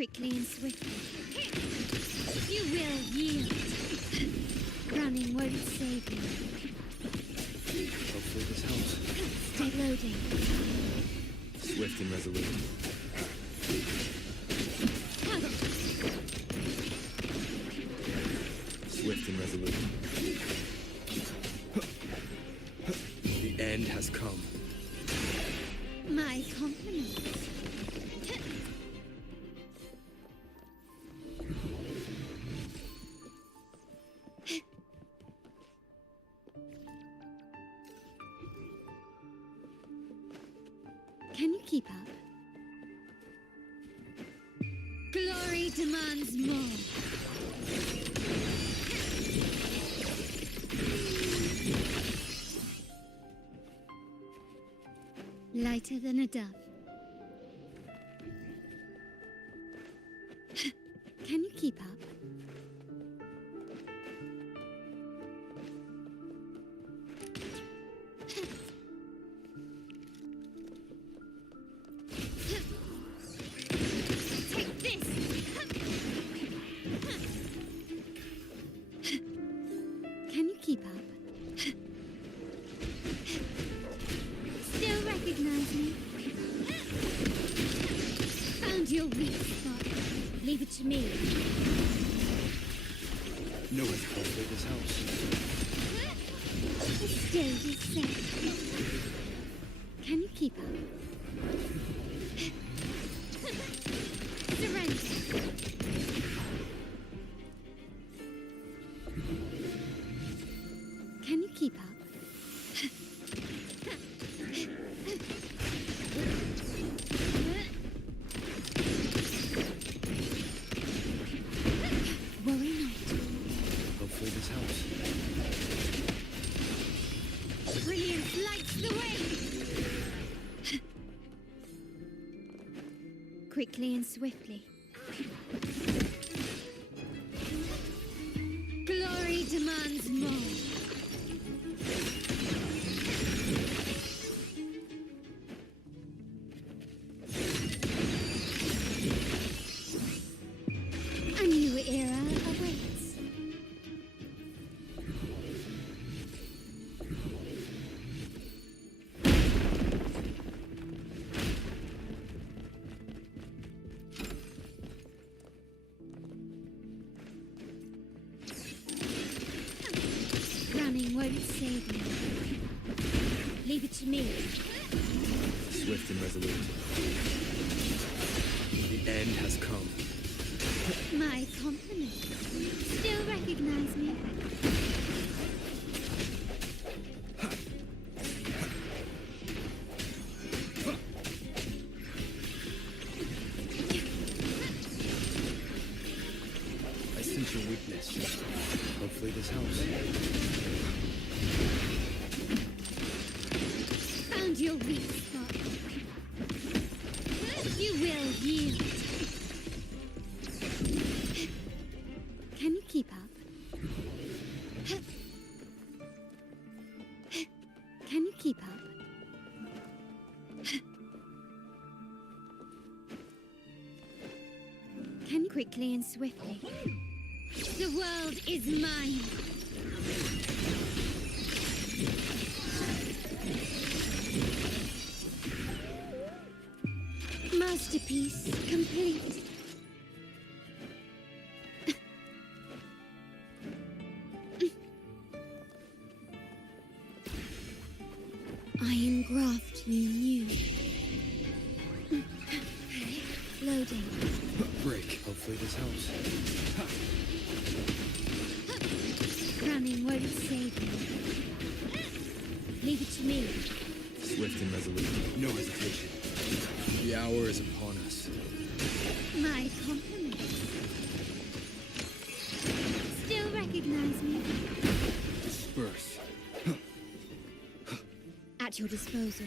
quickly and swiftly. You will yield. Running won't save you. Hopefully this helps. Stay loading. Swift and resolute. Swift and resolute. The end has come. My compliments. Can you keep up? Glory demands more. Lighter than a dove. Can you keep up? Take this! Can you keep up? Still recognize me? Found your weak spot. Leave it to me. No one's hopefully this helps. The stage is set. Can you keep up? Surrender. Can you keep up? Worry not. Hopefully this helps. Brilliance lights the way! Quickly and swiftly. Glory demands more. A new era awaits. Running won't save you. Leave it to me. Swift and resolute. The end has come. My compliments. Still recognize me? I sense your weakness. Hopefully this helps. Found your weak spot. You will yield. Can you keep up? Can you keep up? Can you quickly and swiftly? The world is mine. Masterpiece complete. I engraft you new. Loading. Break. Hopefully this helps. Running won't save you. Leave it to me. Swift and resolute. No hesitation. The hour is upon us. My compliments. Still recognize me? Disperse. At your disposal.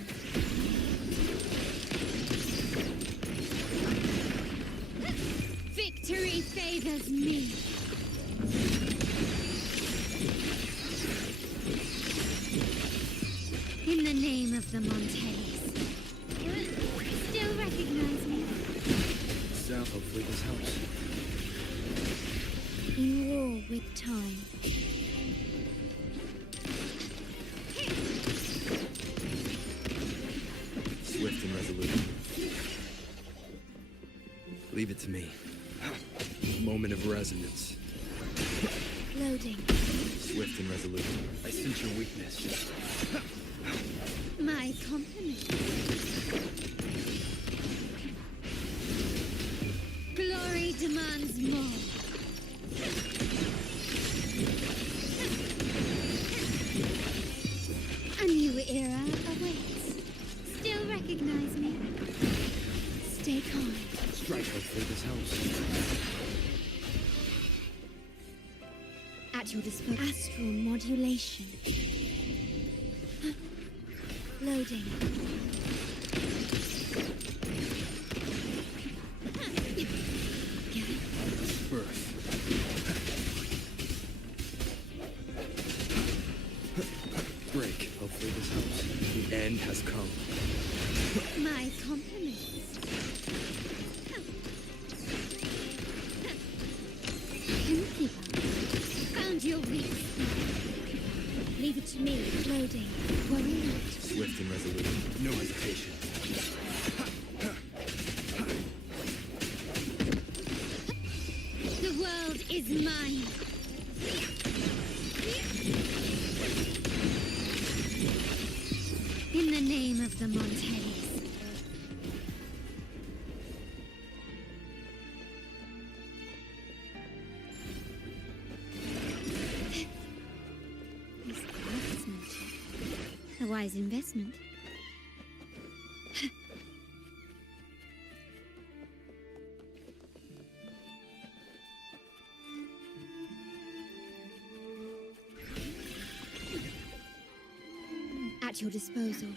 Victory favors me. In the name of the Montes. Still recognize me? Sound. Hopefully this helps. In war with time. Swift and resolute. Leave it to me. Moment of resonance. Loading. Swift and resolute. I sense your weakness. My compliments. Glory demands more. A new era awaits. Still recognize me? Stay calm. Strike. Hopefully this helps. At your disposal. Astral modulation. Loading. Get it? Birth. Break. Hopefully this helps. The end has come. My compliments. Can you keep up? Found your weak spot. Leave it to me. Loading. Worry not. Swift and resolute. No hesitation. The world is mine. In the name of the Montes. This craftsmanship. A wise investment. At your disposal.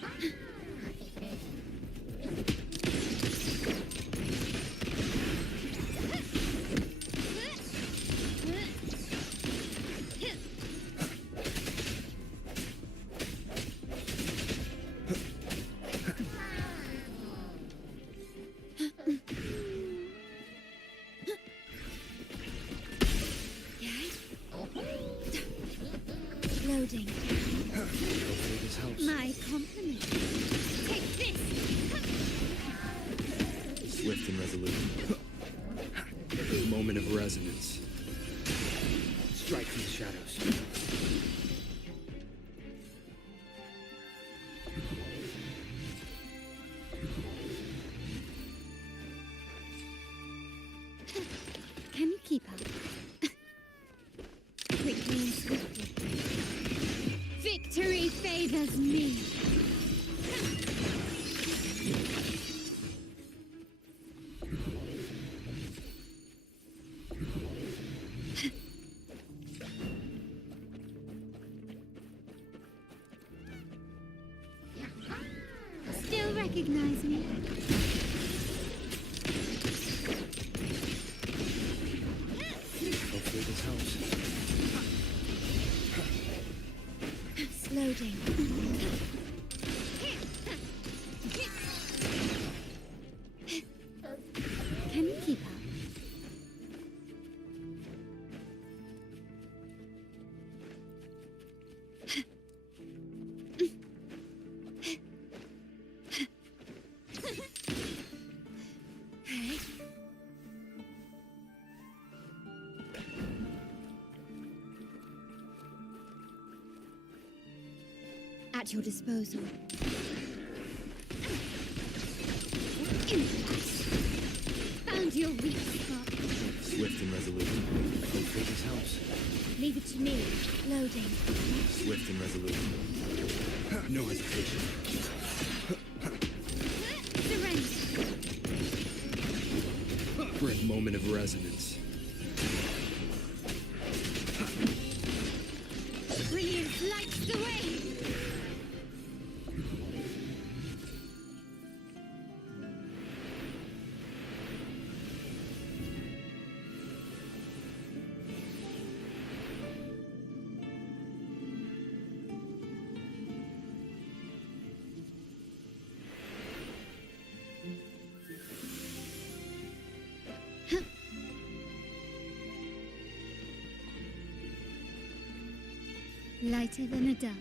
Loading. Hopefully this helps. My compliments. Take this. Swift and resolute. Moment of resonance. Strike from the shadows. Can you keep up? Quickly and swiftly. Victory favors me. Still recognize me? Hopefully this helps. Loading. Can you keep up? At your disposal. Found your weak spot. Swift and resolute. Hopefully this helps. Leave it to me. Loading. Swift and resolute. No hesitation. Surrender. Great moment of resonance. Brilliance lights the way. lighter than a dove.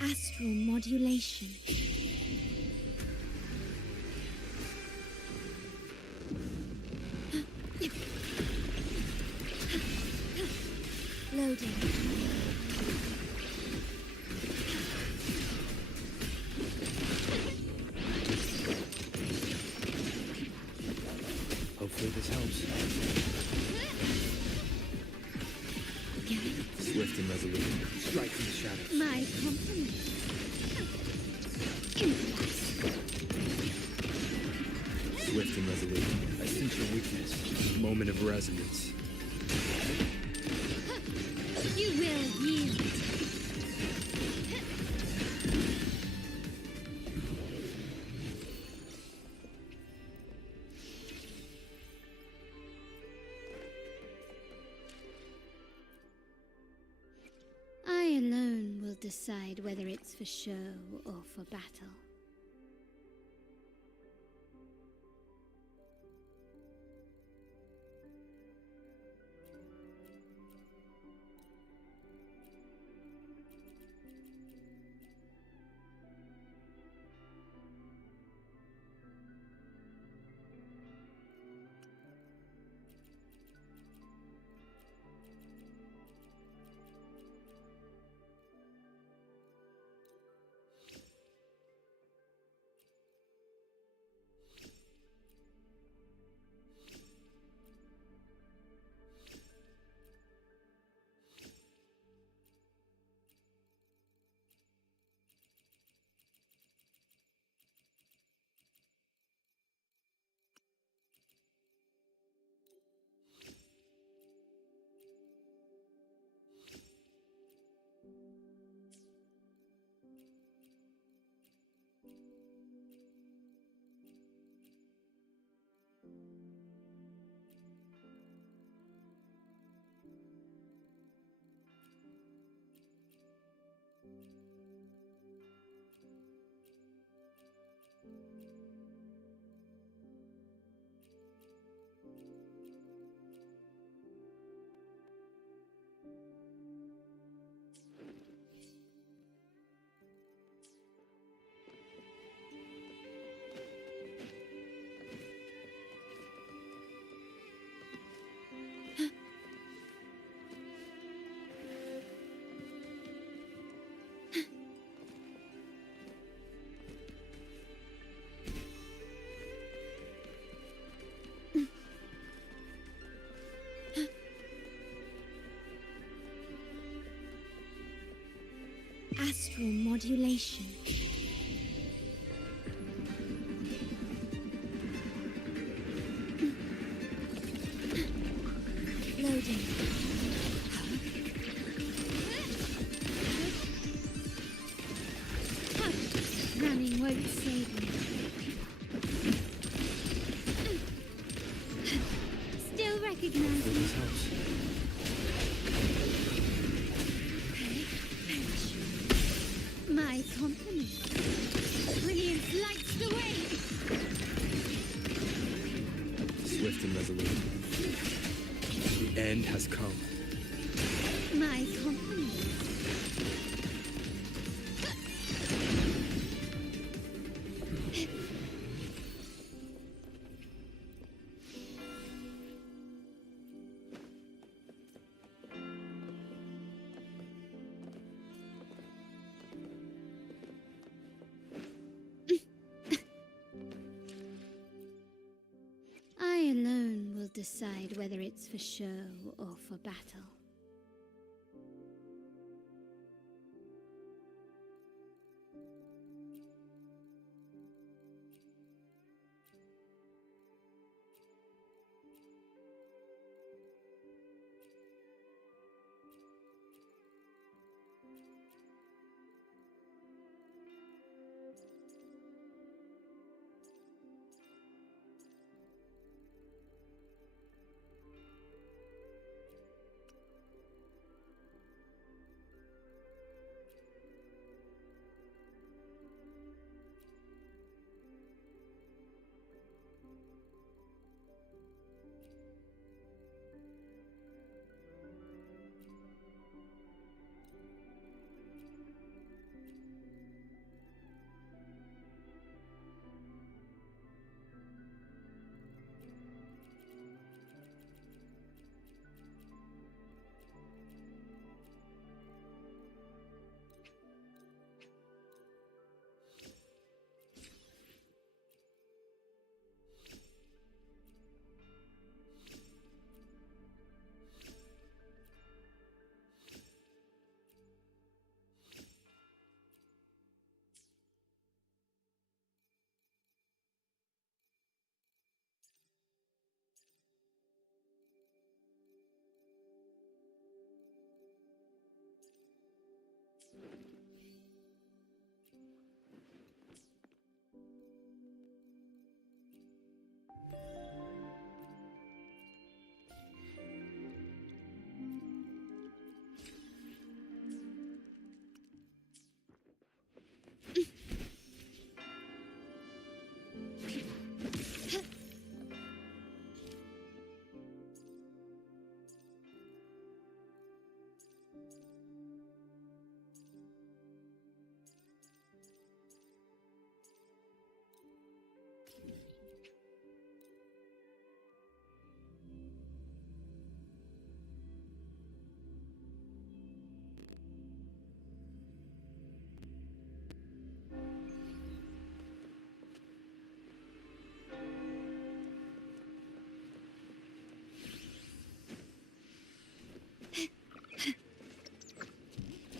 Astral modulation. Loading. Hopefully this helps. Gary, Swift and resolute. Strike from the shadows. my compliments. Swift and resolute. I sense your weakness. Moment of resonance. You will yield. I alone will decide whether it's for show or for battle. Astral modulation. Loading. Running won't save me. Still recognizing. This helps. My compliment. Brilliance lights the way. Swift and resolute. The end has come. My compliment. decide whether it's for show or for battle.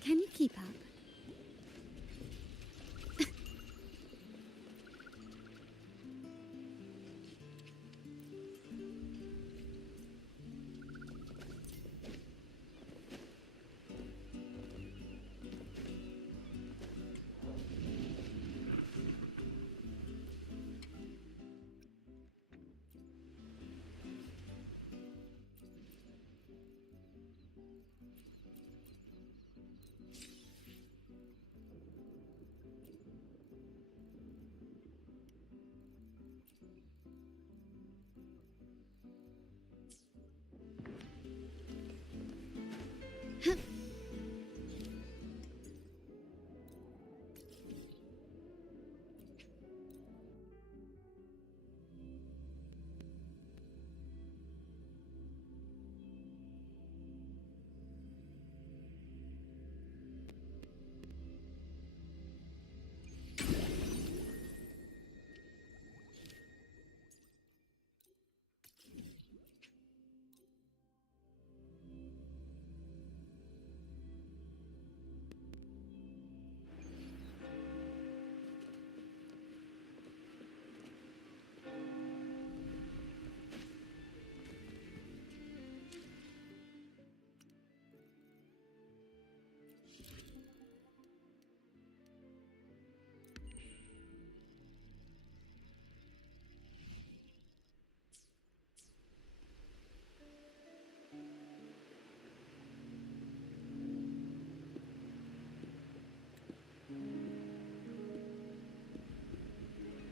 Can you keep up?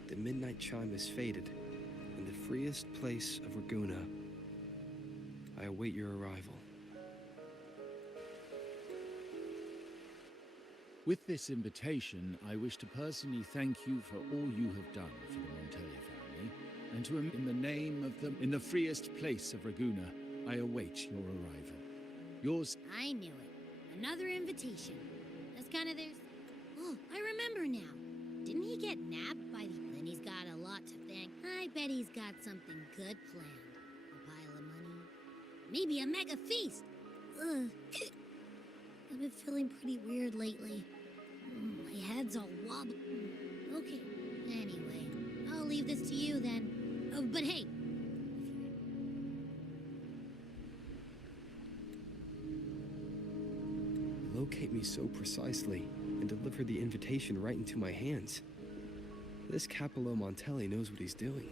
The midnight chime has faded. In the freest place of Raguna, I await your arrival. With this invitation, I wish to personally thank you for all you have done for the Montoya family, and to in the name of them, in the freest place of Raguna, I await your arrival. Yours. I knew it. Another invitation. That's kind of there's... Oh, I remember now. Didn't he get nabbed by the... Then he's got a lot to thank. I bet he's got something good planned. A pile Maybe a mega feast. Ugh. I've been feeling pretty weird lately. My head's all wobbly. Okay. Anyway, I'll leave this to you then. Oh, but hey. Locate me so precisely and deliver the invitation right into my hands. This Capello Montelli knows what he's doing.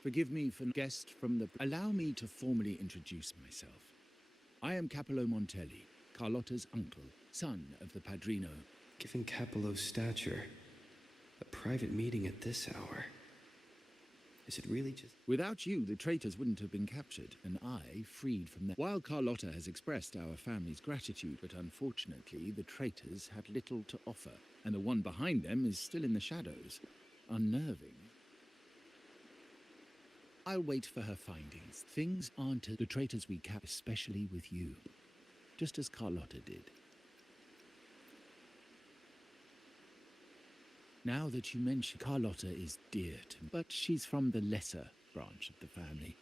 Forgive me for guest from the... Allow me to formally introduce myself. I am Capello Montelli, Carlotta's uncle, son of the Padrino. Given Capello's stature, a private meeting at this hour. Is it really just... Without you, the traitors wouldn't have been captured, and I freed from them. While Carlotta has expressed our family's gratitude, but unfortunately, the traitors had little to offer, and the one behind them is still in the shadows, unnerving. I'll wait for her findings. Things aren't the traitors we cap, especially with you, just as Carlotta did. Now that you mention, Carlotta is dear to me, but she's from the lesser branch of the family.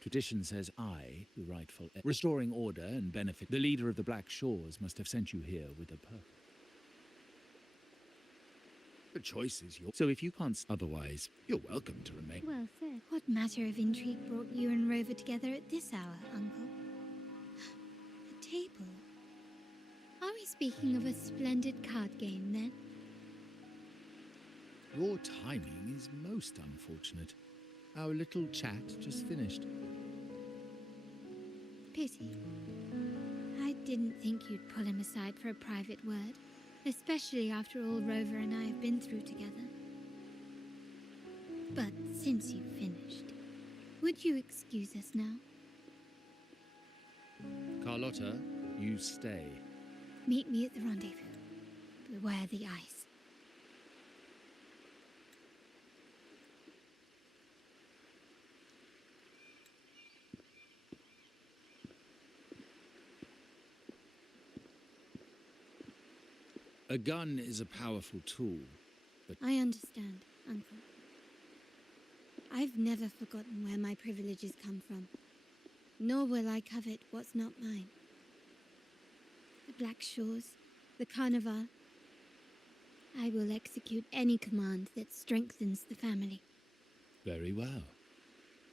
Tradition says I, the rightful heir, restoring order and benefit. The leader of the Black Shores must have sent you here with a purpose. The choice is yours. So if you can't, otherwise, you're welcome to remain. Well said. What matter of intrigue brought you and Rover together at this hour, Uncle? A table. Are we speaking of a splendid card game, then? Your timing is most unfortunate. Our little chat just finished. Pity. I didn't think you'd pull him aside for a private word, especially after all Rover and I have been through together. But since you've finished, would you excuse us now? Carlotta, you stay. Meet me at the rendezvous. Beware the ice. A gun is a powerful tool, but I understand, Uncle. I've never forgotten where my privileges come from, nor will I covet what's not mine. The Black Shores, the Carnival. I will execute any command that strengthens the family. very well.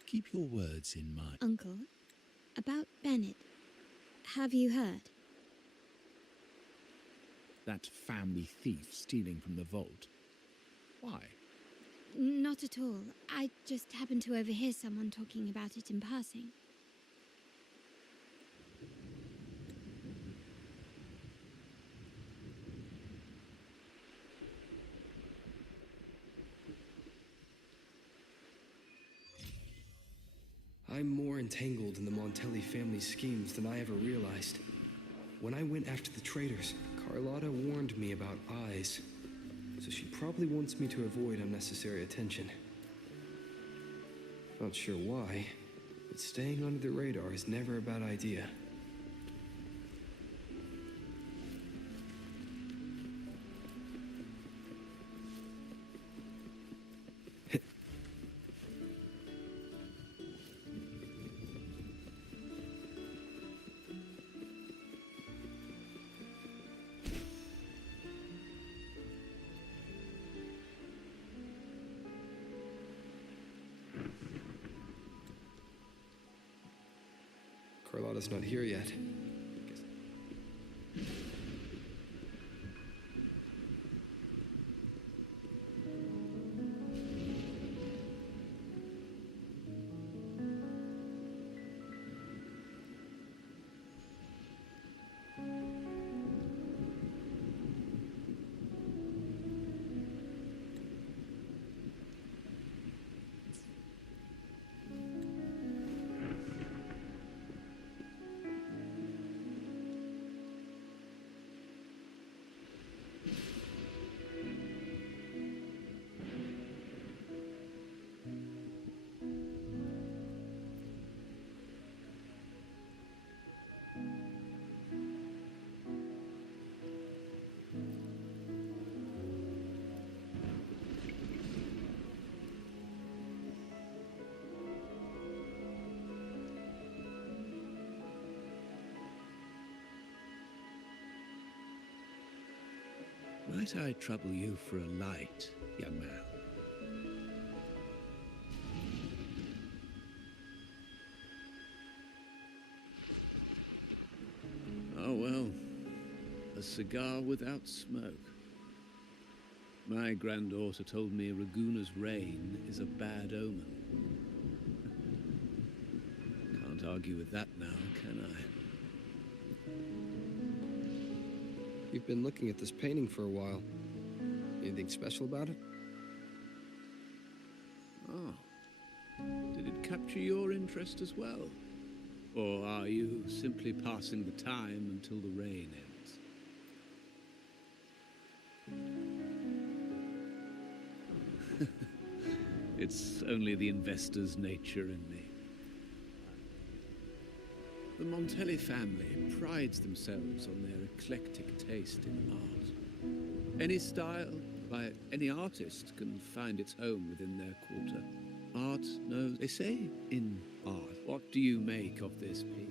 Keep your words in mind. Uncle, about Bennett, have you heard? That family thief stealing from the vault. Why? Not at all. I just happened to overhear someone talking about it in passing. I'm more entangled in the Montelli family schemes than I ever realized. When I went after the traitors, Carlotta warned me about eyes, so she probably wants me to avoid unnecessary attention. Not sure why, but staying under the radar is never a bad idea. Carlotta's not here yet. Might I trouble you for a light, young man? Oh, well, a cigar without smoke. My granddaughter told me Raguna's rain is a bad omen. Can't argue with that now, can I? You've been looking at this painting for a while. Anything special about it? Oh. Did it capture your interest as well? Or are you simply passing the time until the rain ends? It's only the investor's nature in me. The Montelli family prides themselves on their eclectic taste in art. Any style, by any artist, can find its home within their quarter. Art knows, they say, in art. What do you make of this piece?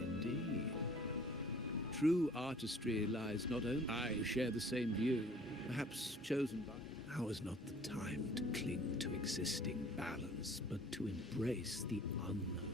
Indeed. True artistry lies not only... I share the same view, perhaps chosen by... Now is not the time to cling to existing balance, but to embrace the unknown.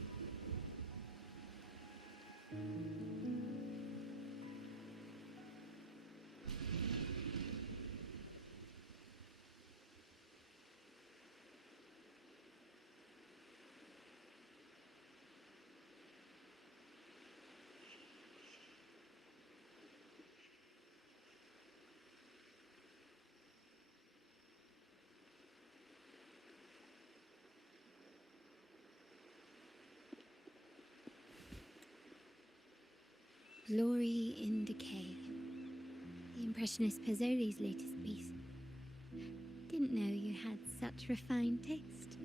Glory in Decay. The Impressionist Pazzoli's latest piece. Didn't know you had such refined taste.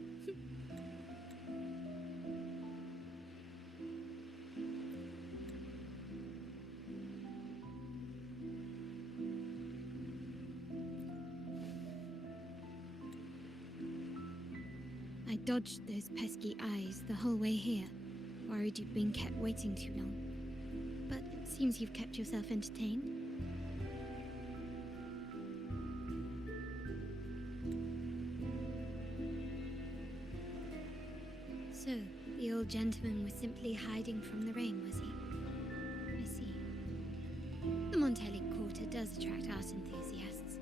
I dodged those pesky eyes the whole way here, worried you'd been kept waiting too long. But it seems you've kept yourself entertained. So, the old gentleman was simply hiding from the rain, was he? I see. The Montelli Quarter does attract art enthusiasts.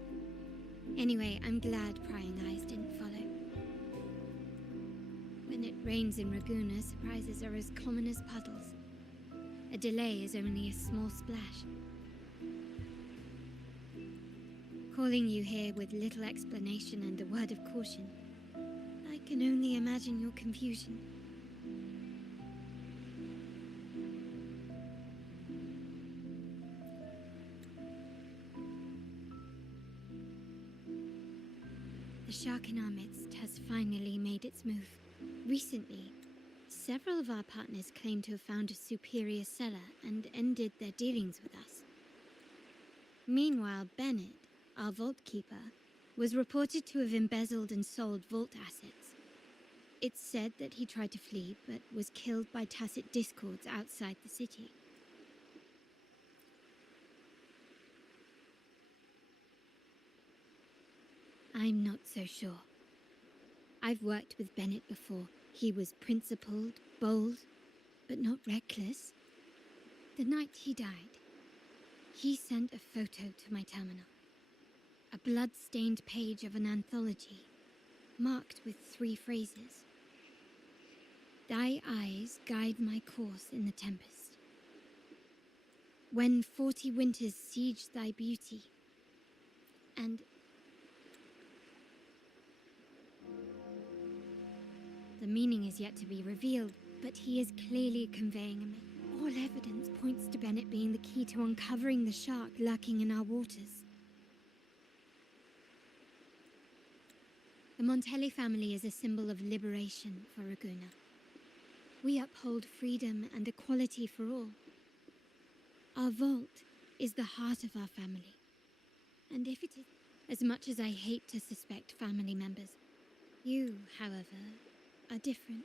Anyway, I'm glad prying eyes didn't follow. When it rains in Raguena, surprises are as common as puddles. A delay is only a small splash. Calling you here with little explanation and a word of caution, I can only imagine your confusion. The shark in our midst has finally made its move. Recently, several of our partners claimed to have found a superior seller and ended their dealings with us. Meanwhile, Bennett, our vault keeper, was reported to have embezzled and sold vault assets. It's said that he tried to flee, but was killed by tacit discords outside the city. I'm not so sure. I've worked with Bennett before. He was principled, bold, but not reckless. The night he died, he sent a photo to my terminal. A blood-stained page of an anthology, marked with 3 phrases. Thy eyes guide my course in the tempest. When 40 winters siege thy beauty, and the meaning is yet to be revealed, but he is clearly conveying a message. All evidence points to Bennett being the key to uncovering the shark lurking in our waters. The Montelli family is a symbol of liberation for Raguena. We uphold freedom and equality for all. Our vault is the heart of our family. And if it is, as much as I hate to suspect family members, you, however, are different.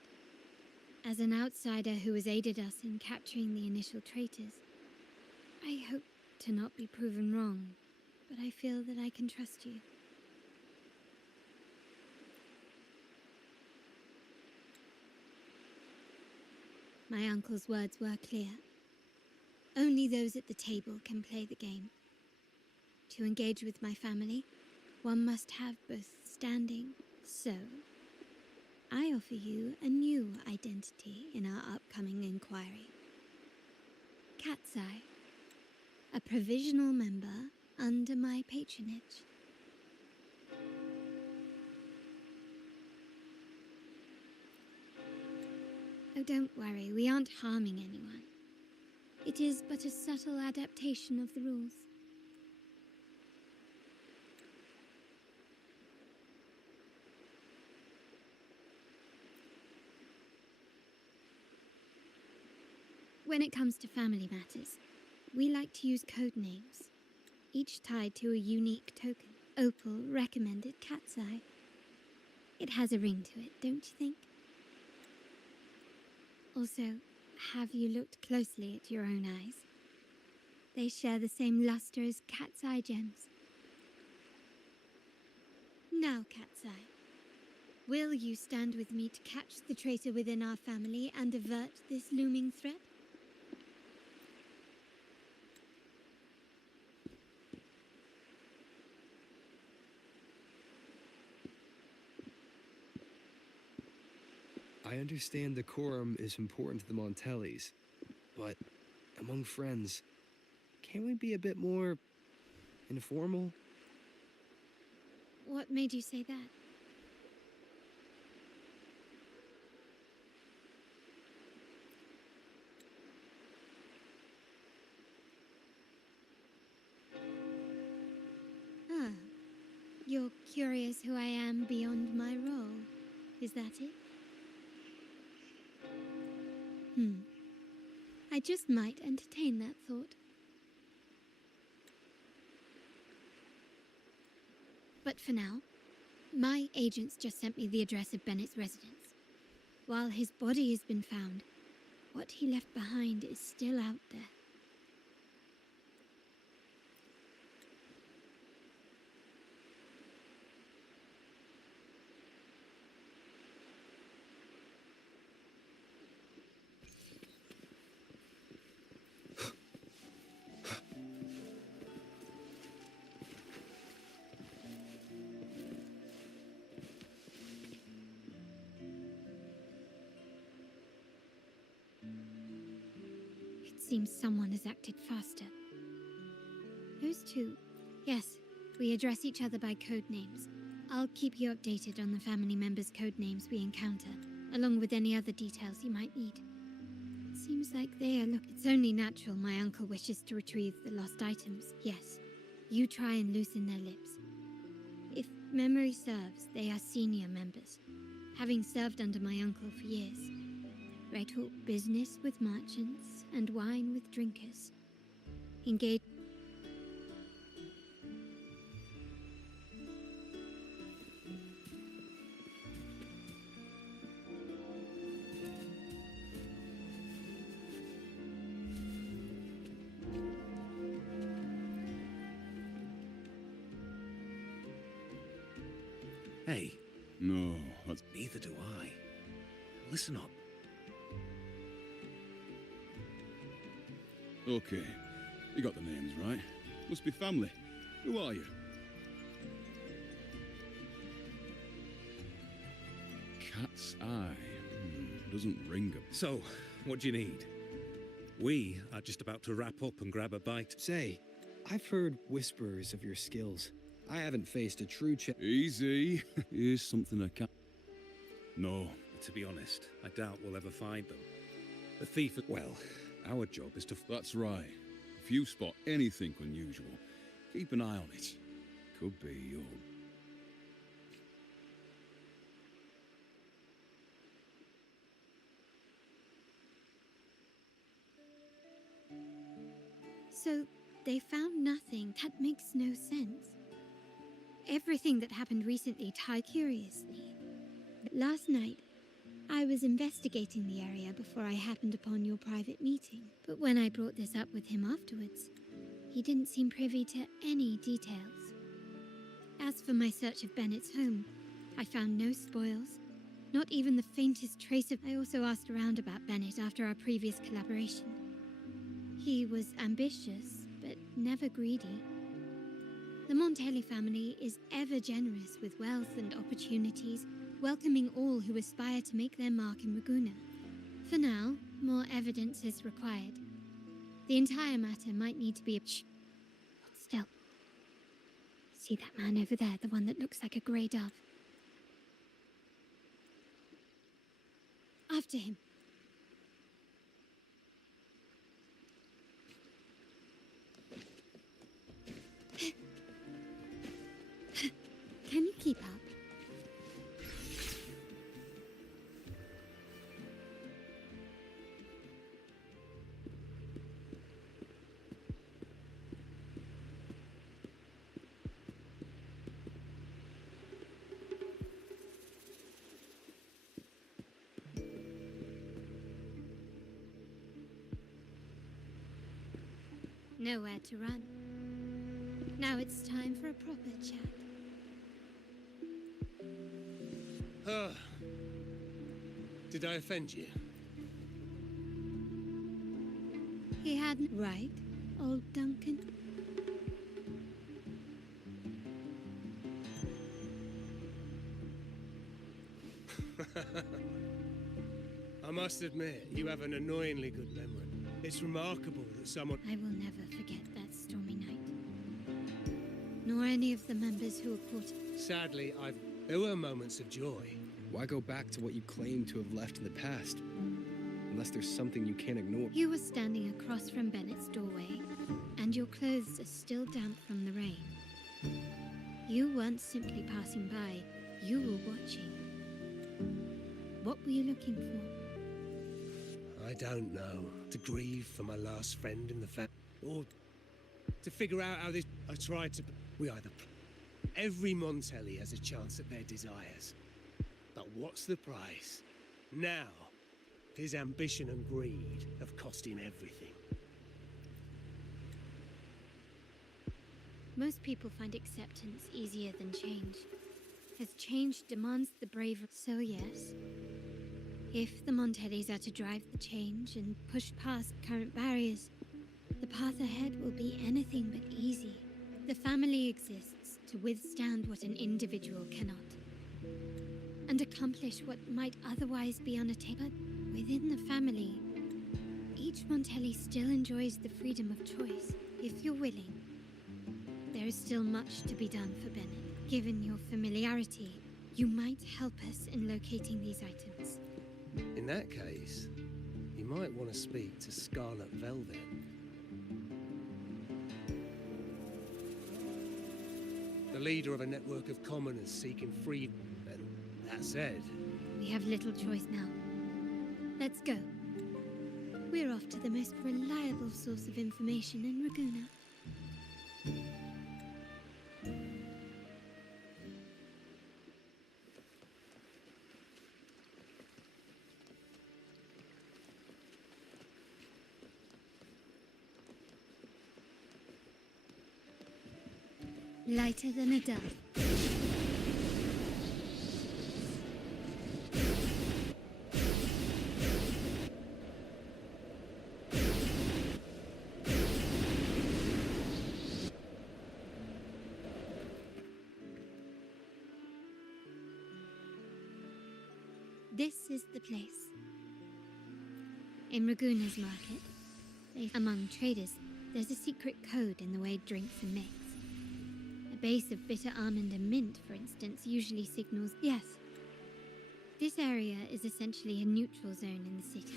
As an outsider who has aided us in capturing the initial traitors, I hope to not be proven wrong, but I feel that I can trust you. My uncle's words were clear. Only those at the table can play the game. To engage with my family, one must have both standing. So, I offer you a new identity in our upcoming inquiry. Cat's Eye, a provisional member under my patronage. Oh, don't worry, we aren't harming anyone. It is but a subtle adaptation of the rules. When it comes to family matters, we like to use code names, each tied to a unique token. Opal recommended Cat's Eye. It has a ring to it, don't you think? Also, have you looked closely at your own eyes? They share the same luster as Cat's Eye gems. Now, Cat's Eye, will you stand with me to catch the traitor within our family and avert this looming threat? I understand decorum is important to the Montellis, but among friends, can't we be a bit more informal? What made you say that? Ah, you're curious who I am beyond my role. Is that it? I just might entertain that thought. But for now, my agents just sent me the address of Bennett's residence. While his body has been found, what he left behind is still out there. It seems someone has acted faster. Who's two? Yes, we address each other by code names. I'll keep you updated on the family members' code names we encounter, along with any other details you might need. It seems like they are It's only natural my uncle wishes to retrieve the lost items. Yes, you try and loosen their lips. If memory serves, they are senior members, having served under my uncle for years. I talk business with merchants and wine with drinkers. Engage. Hey, No, that's... neither do I. Listen up. Okay. You got the names right. Must be family. Who are you? Cat's Eye. Doesn't ring a... So, what do you need? We are just about to wrap up and grab a bite. Say, I've heard whispers of your skills. I haven't faced a true Easy. Here's something I can't... No. To be honest, I doubt we'll ever find them. The thief... Well, our job is to... That's right. If you spot anything unusual, keep an eye on it. Could be your... So, they found nothing. That makes no sense. Everything that happened recently tied curiously. But last night, I was investigating the area before I happened upon your private meeting. But when I brought this up with him afterwards, he didn't seem privy to any details. As for my search of Bennett's home, I found no spoils, not even the faintest trace of... I also asked around about Bennett after our previous collaboration. He was ambitious, but never greedy. The Montelli family is ever generous with wealth and opportunities, welcoming all who aspire to make their mark in Raguna. For now, more evidence is required. The entire matter might need to be... Shh. Hold still. See that man over there, the one that looks like a grey dove? After him. Can you keep up? Nowhere to run. Now it's time for a proper chat. Did I offend you? He hadn't... Right, old Duncan? I must admit, you have an annoyingly good memory. It's remarkable that someone... I will never forget that stormy night. Nor any of the members who were caught... Sadly, there were moments of joy. Why go back to what you claim to have left in the past? Unless there's something you can't ignore. You were standing across from Bennett's doorway, and your clothes are still damp from the rain. You weren't simply passing by, you were watching. What were you looking for? I don't know. To grieve for my last friend in the family, or to figure out how this... I tried to... We either... Every Montelli has a chance at their desires. But what's the price? Now, his ambition and greed have cost him everything. Most people find acceptance easier than change. As change demands the bravery. So yes, if the Montellis are to drive the change and push past current barriers, the path ahead will be anything but easy. The family exists to withstand what an individual cannot, and accomplish what might otherwise be unattainable. But within the family, each Montelli still enjoys the freedom of choice. If you're willing, there is still much to be done for Bennett. Given your familiarity, you might help us in locating these items. In that case, you might want to speak to Scarlet Velvet. The leader of a network of commoners seeking freedom. And that said... We have little choice now. Let's go. We're off to the most reliable source of information in Raguna. Lighter than a dove. This is the place. In Raguna's market, among traders, there's a secret code in the way drinks are mixed. A base of bitter almond and mint, for instance, usually signals... Yes. This area is essentially a neutral zone in the city.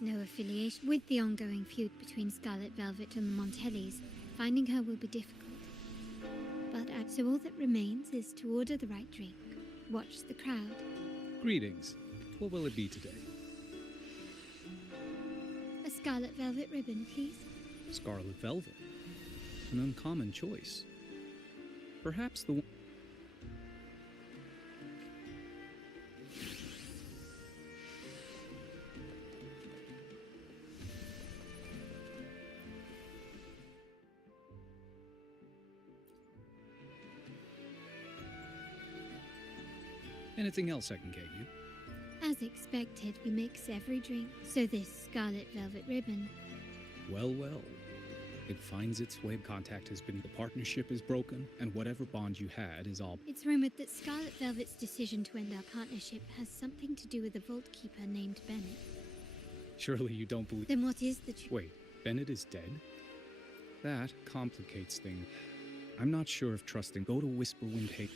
No affiliation with the ongoing feud between Scarlet Velvet and the Montellis. Finding her will be difficult. But so all that remains is to order the right drink, watch the crowd. Greetings. What will it be today? A scarlet velvet ribbon, please. Scarlet velvet. An uncommon choice. Perhaps the one. Anything else I can get you? As expected, we mix every drink. So this scarlet velvet ribbon. Well, well. It finds its way. Contact has been. The partnership is broken, and whatever bond you had is all. It's rumored that Scarlet Velvet's decision to end our partnership has something to do with a vault keeper named Bennett. Surely you don't believe. Then what is the truth? Wait, Bennett is dead? That complicates things. I'm not sure if trusting. Go to Whisperwind Hay.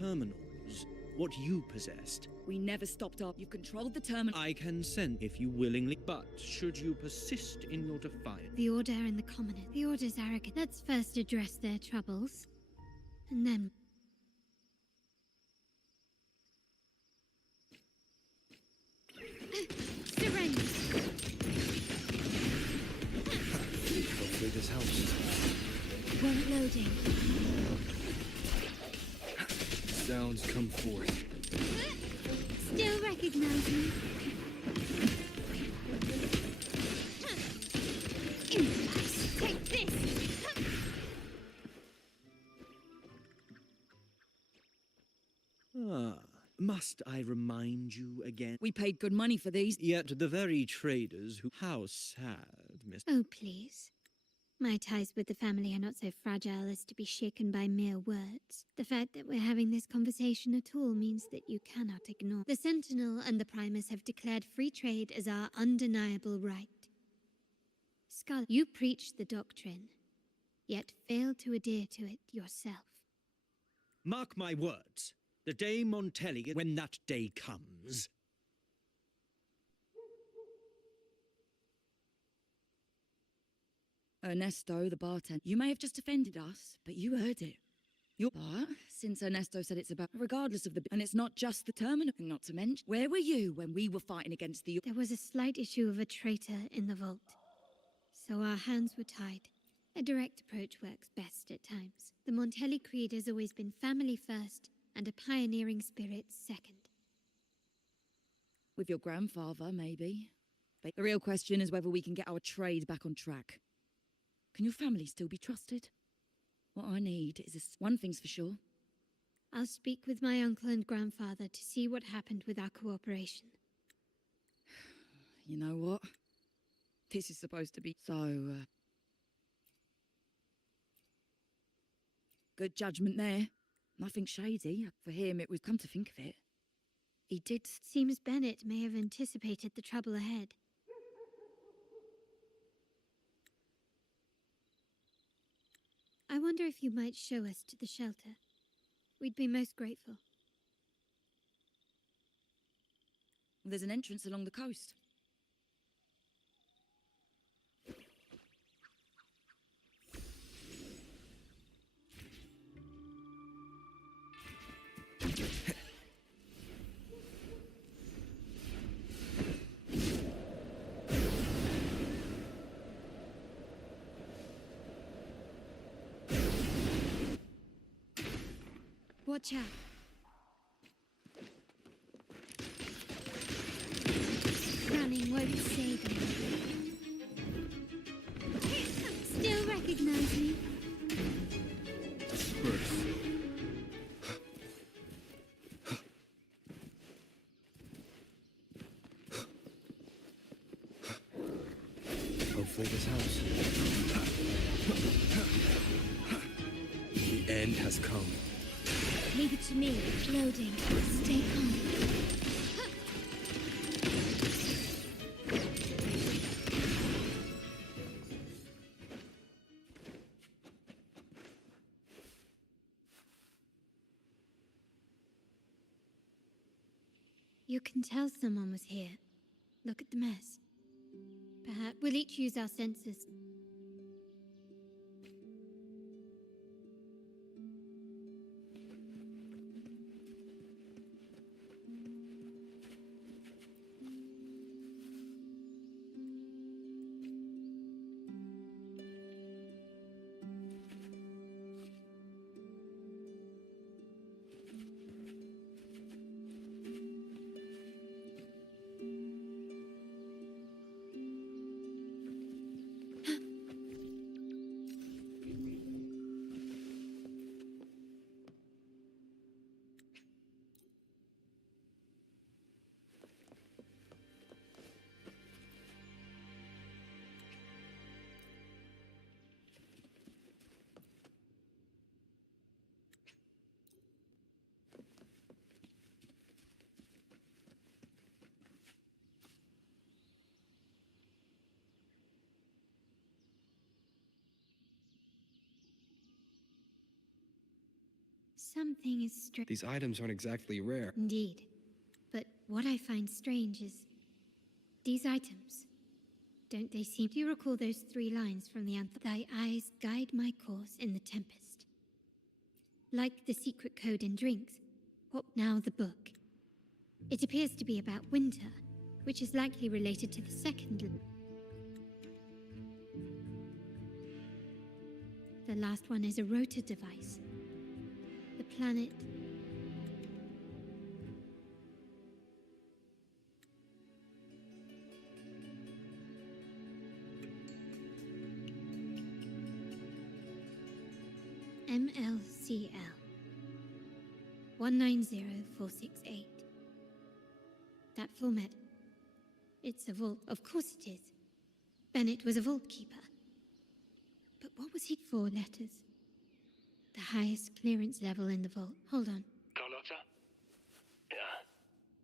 Terminals, what you possessed. We never stopped up. You controlled the terminal. I can send if you willingly, but should you persist in your defiance? The Order and the Commoners. The Order's arrogant. Let's first address their troubles. And then... Surrender! Hopefully this helps. Won't loading. Sounds come forth. Still recognize me? Take this! Ah, must I remind you again? We paid good money for these. Yet the very traders who... How sad, Miss... Oh, please. My ties with the family are not so fragile as to be shaken by mere words. The fact that we're having this conversation at all means that you cannot ignore. The Sentinel and the Primus have declared free trade as our undeniable right. Scarlet, you preach the doctrine, yet fail to adhere to it yourself. Mark my words. The day Montelli, when that day comes... Ernesto, the bartender. You may have just offended us, but you heard it. But since Ernesto said it's about, regardless of the... And it's not just the terminal, not to mention. Where were you when we were fighting against the... There was a slight issue of a traitor in the vault. So our hands were tied. A direct approach works best at times. The Montelli creed has always been family first and a pioneering spirit second. With your grandfather, maybe. But the real question is whether we can get our trade back on track. Can your family still be trusted? What I need is one thing's for sure. I'll speak with my uncle and grandfather to see what happened with our cooperation. You know what? This is supposed to be so... Good judgment there. Nothing shady. For him, it was come to think of it. He did... Seems Bennett may have anticipated the trouble ahead. I wonder if you might show us to the shelter. We'd be most grateful. There's an entrance along the coast. Watch out. Running won't save me. Still recognize me? Hopefully this helps. The end has come. Leave it to me. Loading. Stay calm. You can tell someone was here. Look at the mess. Perhaps we'll each use our senses. Something is strange. These items aren't exactly rare. Indeed. But what I find strange is these items. Don't they seem... Do you recall those 3 lines from the anthem? Thy eyes guide my course in the tempest. Like the secret code in drinks. What now the book? It appears to be about winter, which is likely related to the second. The last one is a rotor device. The planet... MLCL 190468. That format. It's a vault. Of course it is. Bennett was a vault keeper. But what was he? 4 letters. The highest clearance level in the vault. Hold on. Carlotta? Yeah.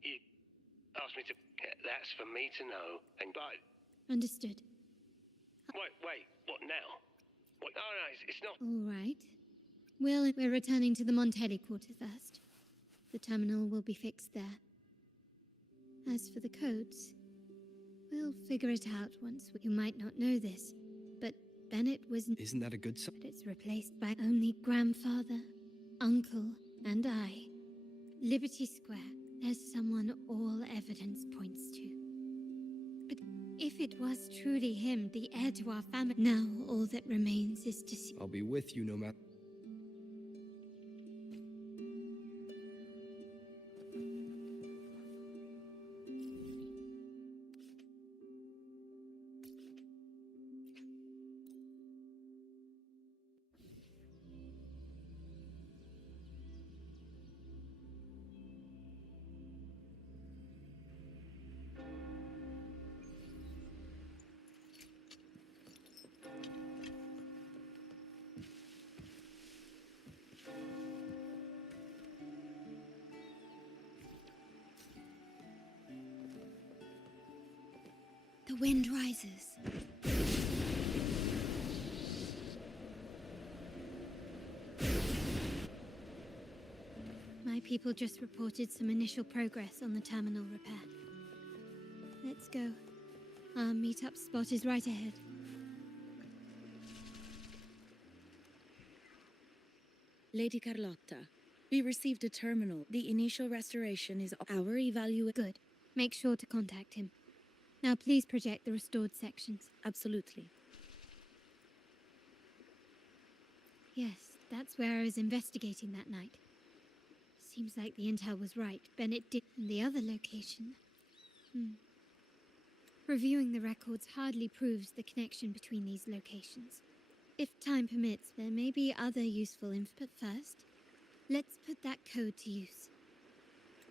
You asked me to... That's for me to know. And but... Understood. Wait. What now? What? Oh, no, it's not... All right. Well, we're returning to the Montelli quarter first. The terminal will be fixed there. As for the codes, we'll figure it out once. You might not know this, but Bennett was... Isn't that a good sign? But it's replaced by only grandfather, uncle, and I. Liberty Square. There's someone all evidence points to. But if it was truly him, the heir to our family... Now all that remains is to see... I'll be with you no matter... The wind rises. My people just reported some initial progress on the terminal repair. Let's go. Our meetup spot is right ahead. Lady Carlotta, we received a terminal. The initial restoration is our evaluation. Good. Make sure to contact him. Now please project the restored sections. Absolutely. Yes, that's where I was investigating that night. Seems like the intel was right. Bennett did the other location. Reviewing the records hardly proves the connection between these locations. If time permits, there may be other useful info. But first, let's put that code to use.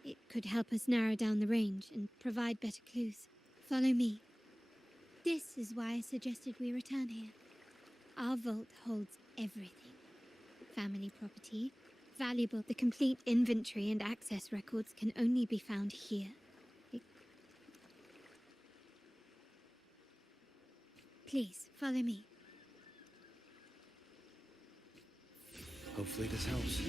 It could help us narrow down the range and provide better clues. Follow me. This is why I suggested we return here. Our vault holds everything. Family property, valuable. The complete inventory and access records can only be found here. Please, follow me. Hopefully this helps.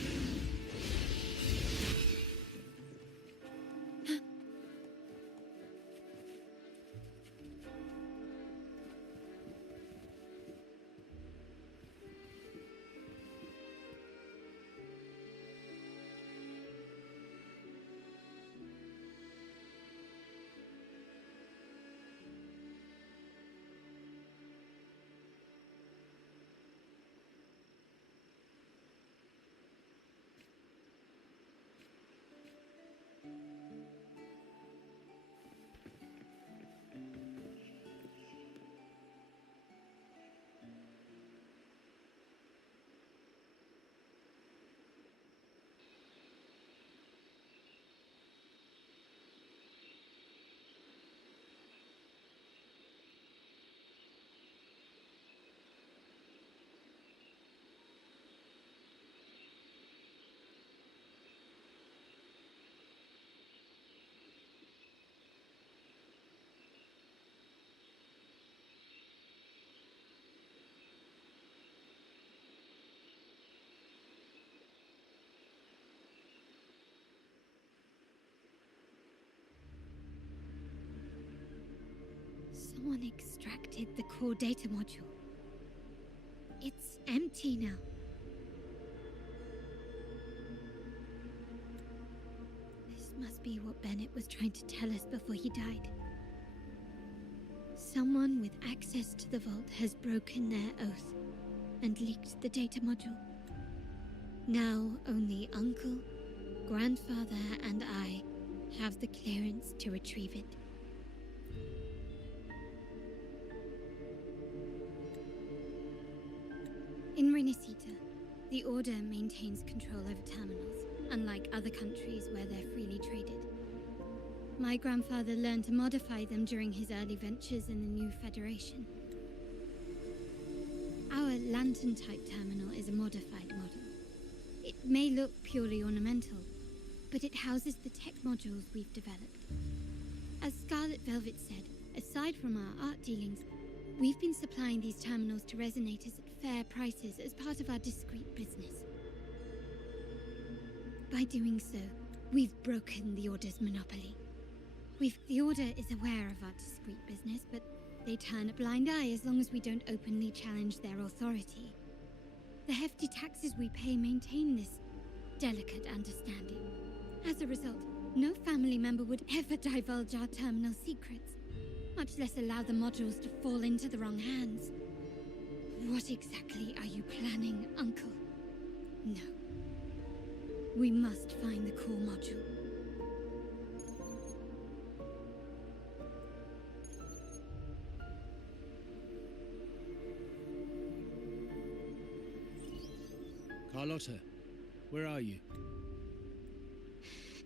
Someone extracted the core data module. It's empty now. This must be what Bennett was trying to tell us before he died. Someone with access to the vault has broken their oath and leaked the data module. Now only Uncle, Grandfather, and I have the clearance to retrieve it. In Renisita, the Order maintains control over terminals, unlike other countries where they're freely traded. My grandfather learned to modify them during his early ventures in the new Federation. Our lantern-type terminal is a modified model. It may look purely ornamental, but it houses the tech modules we've developed. As Scarlet Velvet said, aside from our art dealings, we've been supplying these terminals to resonators at fair prices as part of our discreet business. By doing so, we've broken the Order's monopoly. The Order is aware of our discreet business, but they turn a blind eye as long as we don't openly challenge their authority. The hefty taxes we pay maintain this delicate understanding. As a result, no family member would ever divulge our terminal secrets, much less allow the modules to fall into the wrong hands. What exactly are you planning, Uncle? No. We must find the core module. Carlotta, where are you?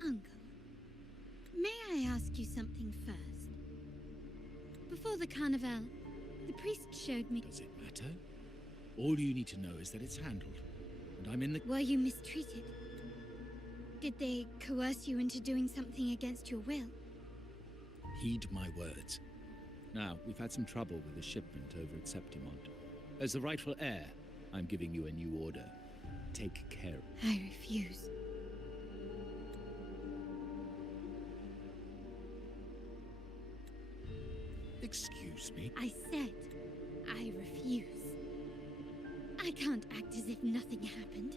Uncle, may I ask you something first? Before the carnival, the priest showed me... Does it matter? All you need to know is that it's handled, and I'm in the... Were you mistreated? Did they coerce you into doing something against your will? Heed my words. Now, we've had some trouble with the shipment over at Septimont. As the rightful heir, I'm giving you a new order. Take care. I refuse. Excuse me? I said I refuse. I can't act as if nothing happened.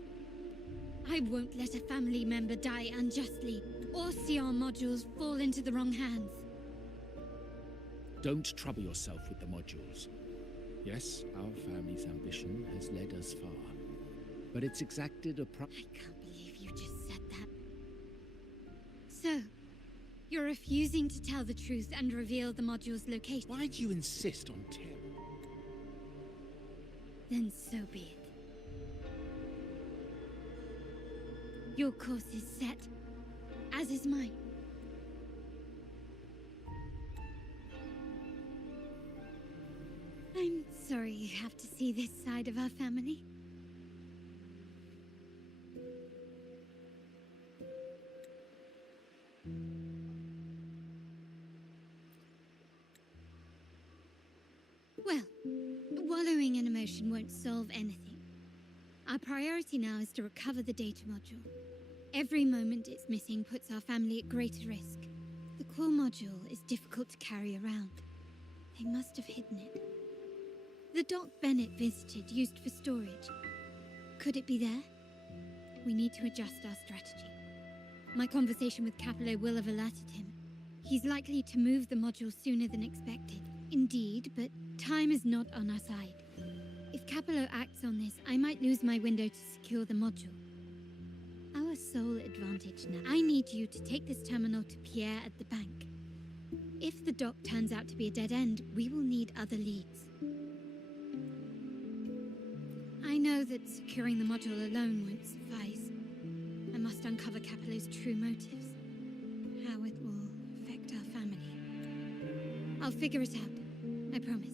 I won't let a family member die unjustly, or see our modules fall into the wrong hands. Don't trouble yourself with the modules. Yes, our family's ambition has led us far, but it's exacted a I can't believe you just said that. So, you're refusing to tell the truth and reveal the module's location? Why do you insist on terror? Then so be it. Your course is set, as is mine. I'm sorry you have to see this side of our family. Well, wallowing in emotion won't solve anything. Our priority now is to recover the data module. Every moment it's missing puts our family at greater risk. The core module is difficult to carry around. They must have hidden it. The dock Bennett visited used for storage. Could it be there? We need to adjust our strategy. My conversation with Capello will have alerted him. He's likely to move the module sooner than expected. Indeed, but time is not on our side. If Capello acts on this, I might lose my window to secure the module. Our sole advantage now. I need you to take this terminal to Pierre at the bank. If the dock turns out to be a dead end, we will need other leads. I know that securing the module alone won't suffice. I must uncover Capello's true motives. How it will affect our family. I'll figure it out. I promise.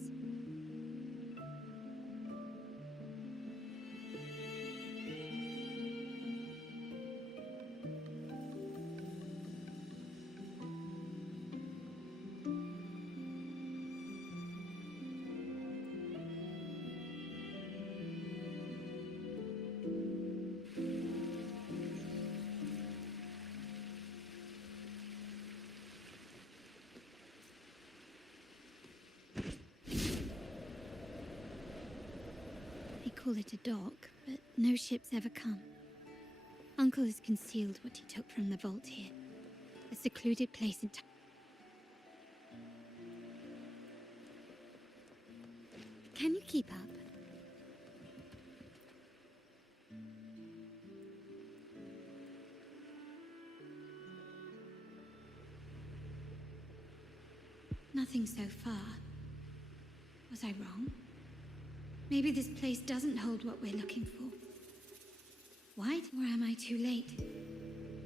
They call it a dock, but no ships ever come. Uncle has concealed what he took from the vault here. A secluded place in town. Can you keep up? Nothing so far. Was I wrong? Maybe this place doesn't hold what we're looking for. Why? Or am I too late?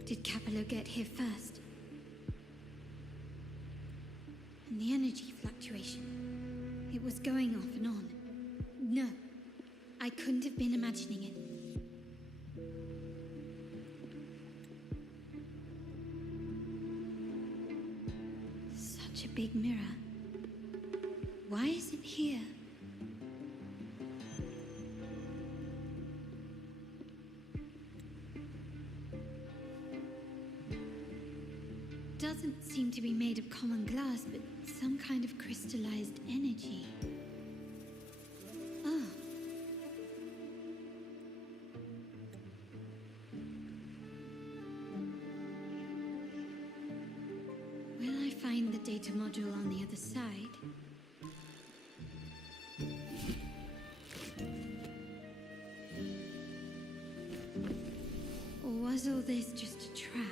Did Capello get here first? And the energy fluctuation. It was going off and on. No, I couldn't have been imagining it. Such a big mirror. Why is it here? Doesn't seem to be made of common glass, but some kind of crystallized energy. Oh. Will I find the data module on the other side? Or was all this just a trap?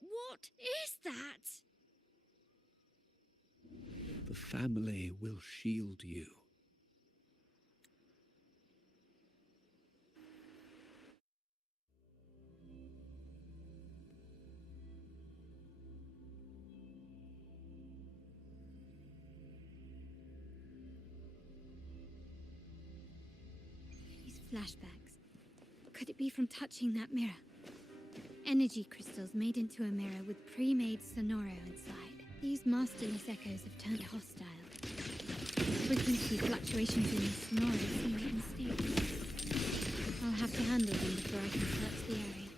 What is that? The family will shield you. These flashbacks. Could it be from touching that mirror? Energy crystals made into a mirror with pre-made sonoro inside. These masterless echoes have turned hostile. Frequency fluctuations in the sonoro seem unstable. I'll have to handle them before I can search the area.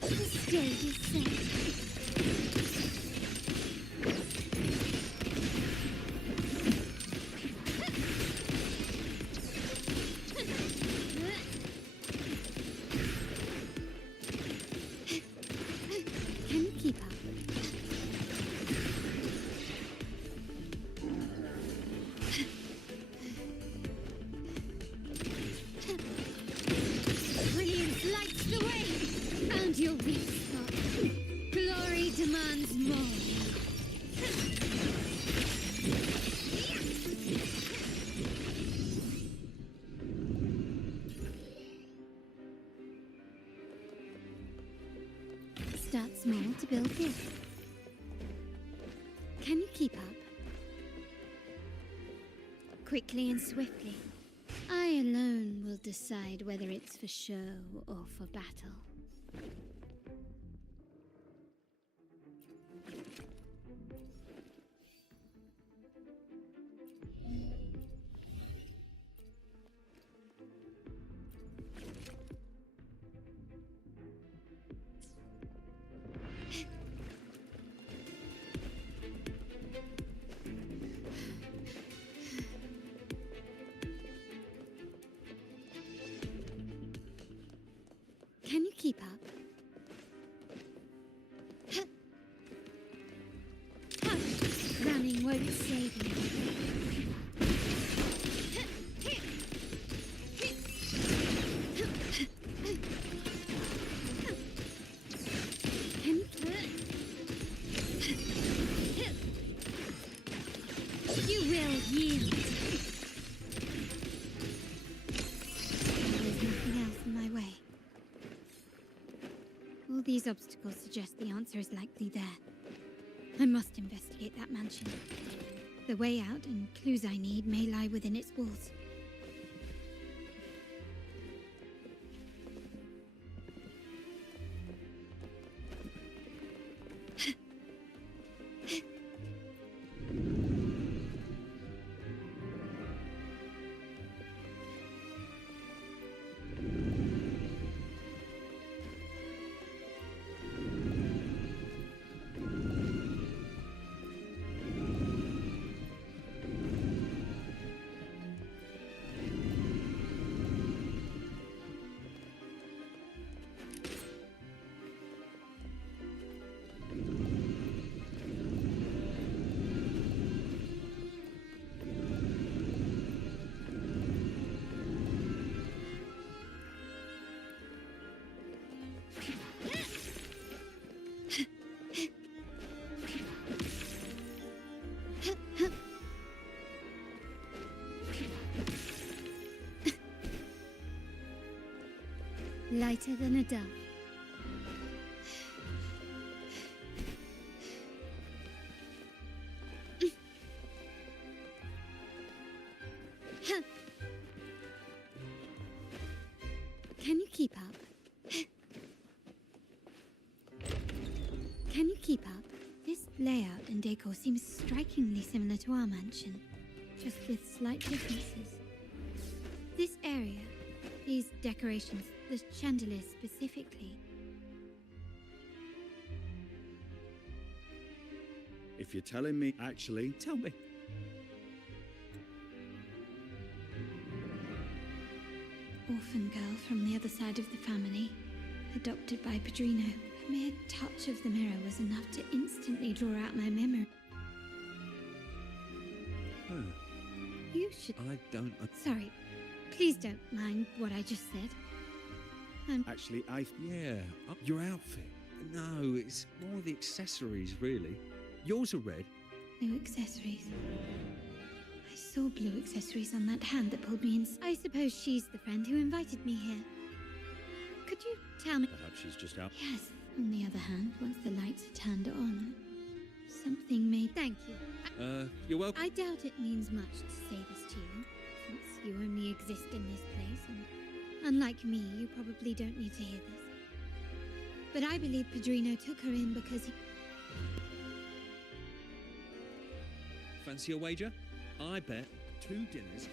The stage is set. Can you keep up? Brilliance lights the way! Found your weak spot. Glory demands more. Start small to build big. Can you keep up? Quickly and swiftly. I alone will decide whether it's for show or for battle. Can you keep up? Running won't save you. Can you You will yield. There's nothing else in my way. All these obstacles suggest the answer is likely there. I must investigate that mansion. The way out and clues I need may lie within its walls. Lighter than a dove. Can you keep up? Can you keep up? This layout and decor seems strikingly similar to our mansion, just with slight differences. This area, these decorations, the chandelier specifically. If you're telling me, actually, tell me. Orphan girl from the other side of the family, adopted by Padrino. A mere touch of the mirror was enough to instantly draw out my memory. Oh, You should... I don't... Sorry, please don't mind what I just said. Actually, yeah, your outfit. No, it's more the accessories, really. Yours are red. Blue accessories. I saw blue accessories on that hand that pulled me in. I suppose she's the friend who invited me here. Could you tell me... Perhaps she's just out. Yes, on the other hand, once the lights are turned on, Something may. Thank you. You're welcome. I doubt it means much to say this to you, since you only exist in this place, and unlike me, you probably don't need to hear this. But I believe Padrino took her in because he... Fancy a wager? I bet 2 dinners.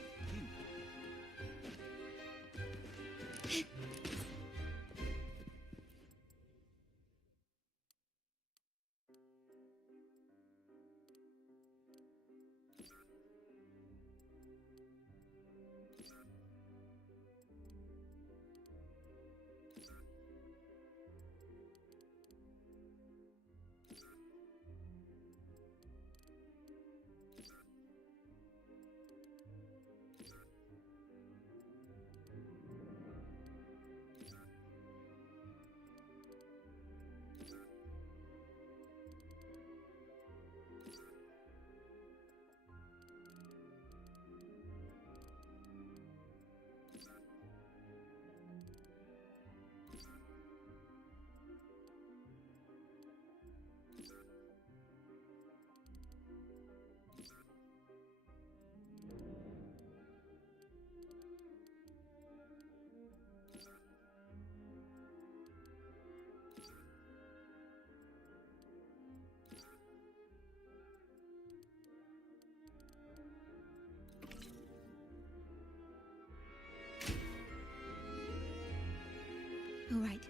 All right,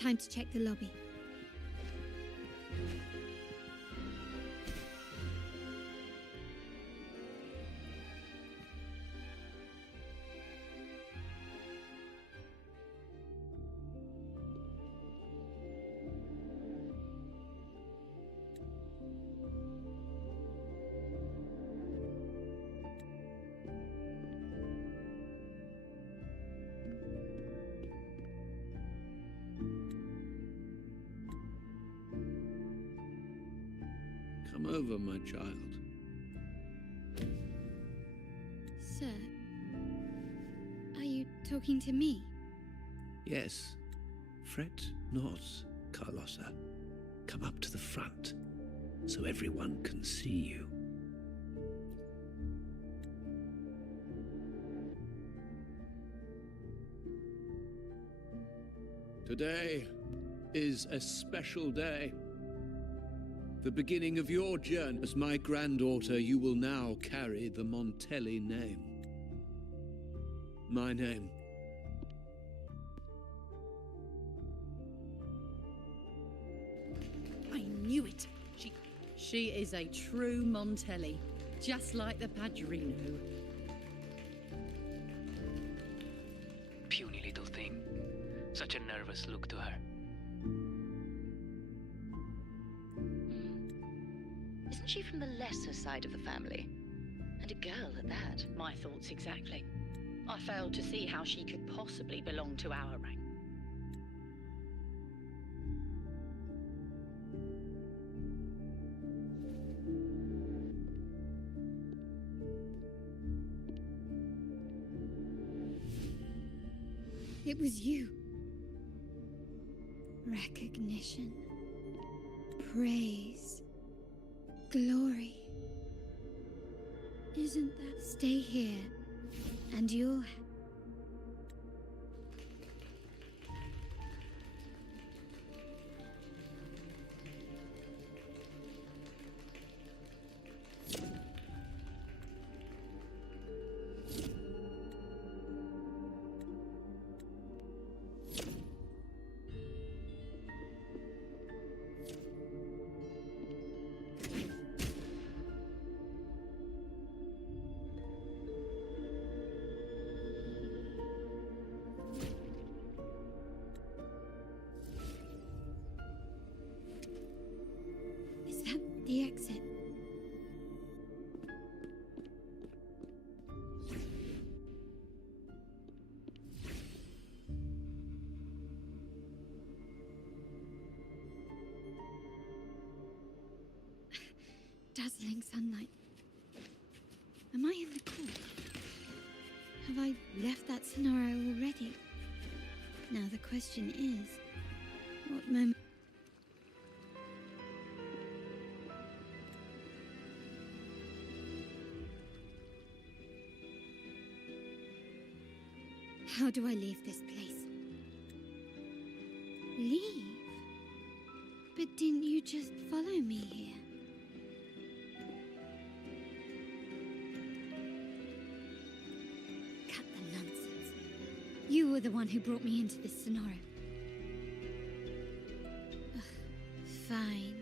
time to check the lobby. Come over, my child. Sir, are you talking to me? Yes. Fret not, Carlotta. Come up to the front, so everyone can see you. Today is a special day. The beginning of your journey. As my granddaughter, you will now carry the Montelli name. My name. I knew it. She is a true Montelli, just like the Padrino. Puny little thing. Such a nervous look to her. Isn't she from the lesser side of the family? And a girl at that. My thoughts exactly. I failed to see how she could possibly belong to our rank. It was you. Recognition. Praise. Glory. Isn't that... Stay here, and you'll... Is that the exit? Dazzling sunlight. Am I in the court? Have I left that scenario already? Now the question is, what moment... do I leave this place? Leave? But didn't you just follow me here? Cut the nonsense. You were the one who brought me into this scenario. Ugh, fine.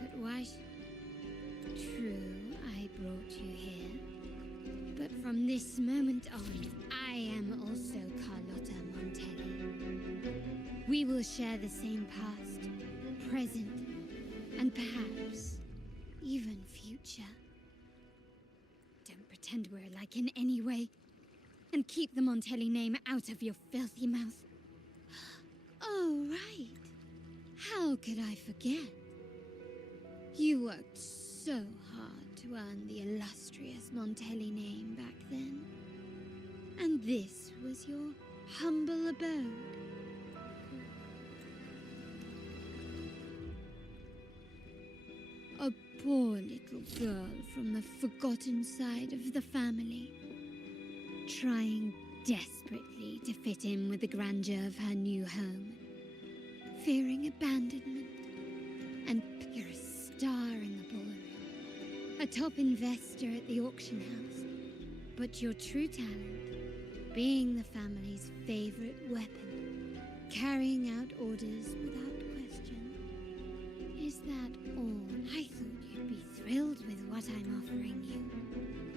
But why True, I brought you here. But from this moment on, I am also Carlotta Montelli. We will share the same past, present, and perhaps even future. Don't pretend we're alike in any way, and keep the Montelli name out of your filthy mouth. Oh, right. How could I forget? You worked so hard to earn the illustrious Montelli name back then. And this was your humble abode. A poor little girl from the forgotten side of the family, trying desperately to fit in with the grandeur of her new home, fearing abandonment, and you're a star in the ballroom, a top investor at the auction house, but your true talent, being the family's favorite weapon, carrying out orders without question. Is that all? I thought you'd be thrilled with what I'm offering you.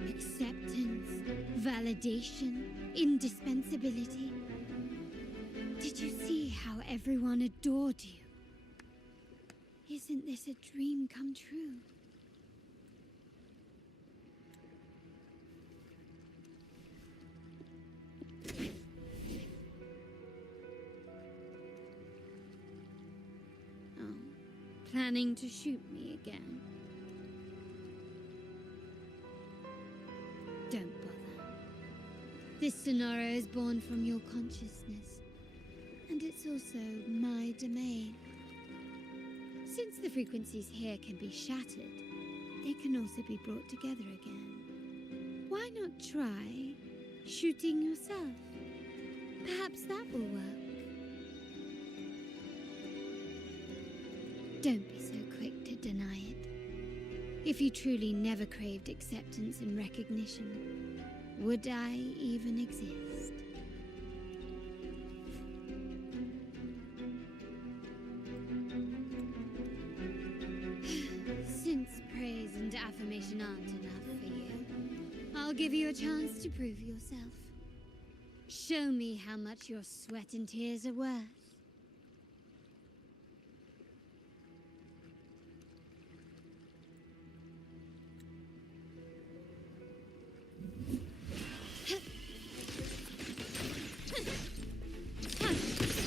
Acceptance, validation, indispensability. Did you see how everyone adored you? Isn't this a dream come true? Oh, planning to shoot me again? Don't bother. This scenario is born from your consciousness, and it's also my domain. Since the frequencies here can be shattered, they can also be brought together again. Why not try shooting yourself? Perhaps that will work. Don't be so quick to deny it. If you truly never craved acceptance and recognition, would I even exist? Since praise and affirmation aren't enough for you, I'll give you a chance to prove yourself. Show me how much your sweat and tears are worth.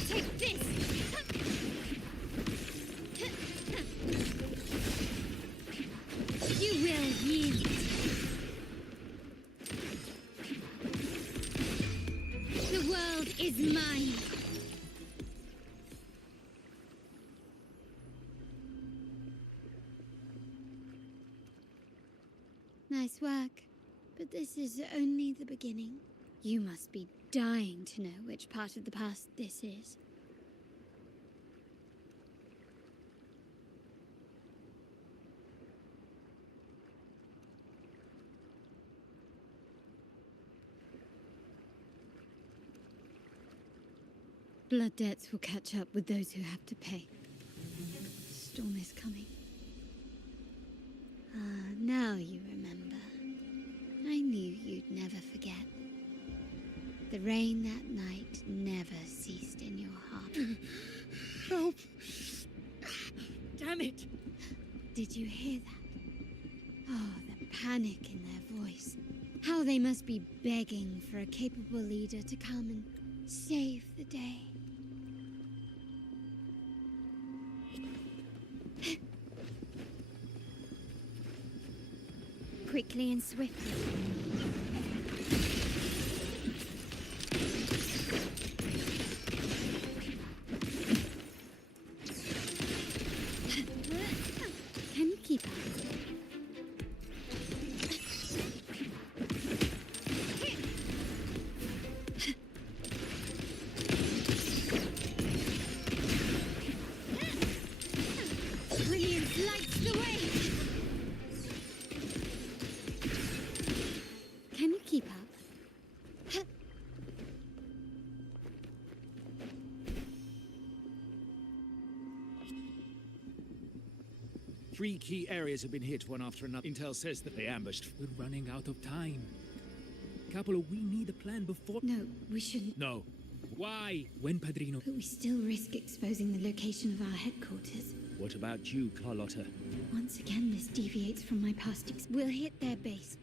Take this! You will yield. The world is mine. Nice work, but this is only the beginning. You must be dying to know which part of the past this is. Blood debts will catch up with those who have to pay. Storm is coming. Ah, now you remember. I knew you'd never forget. The rain that night never ceased in your heart. Help! Damn it! Did you hear that? Oh, the panic in their voice. How they must be begging for a capable leader to come and save the day. Quickly and swiftly. Can you keep up? 3 key areas have been hit one after another. Intel says that they ambushed. We're running out of time. Capola, we need a plan before... No, we shouldn't. No. Why? When Padrino... But we still risk exposing the location of our headquarters. What about you, Carlotta? Once again, this deviates from my past We'll hit their base.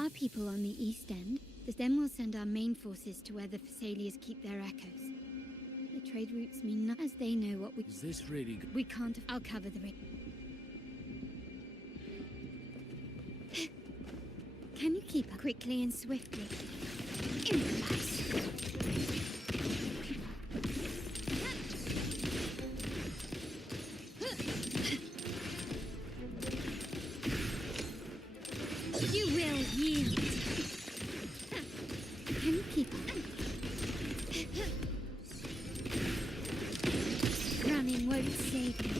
Our people on the east end, then we'll send our main forces to where the Thessalians keep their echoes. The trade routes mean nothing, as they know what we... Is this really good? We can't... I'll cover the ring. Can you keep up quickly and swiftly? Improvise. You will yield. Can you keep up? Running won't save you.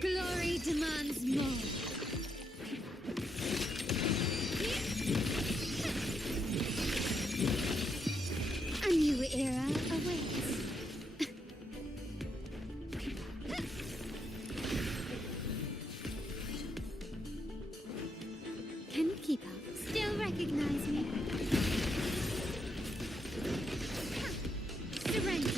Glory demands more. A new era awaits. Can you keep up? Still recognize me? Surrender.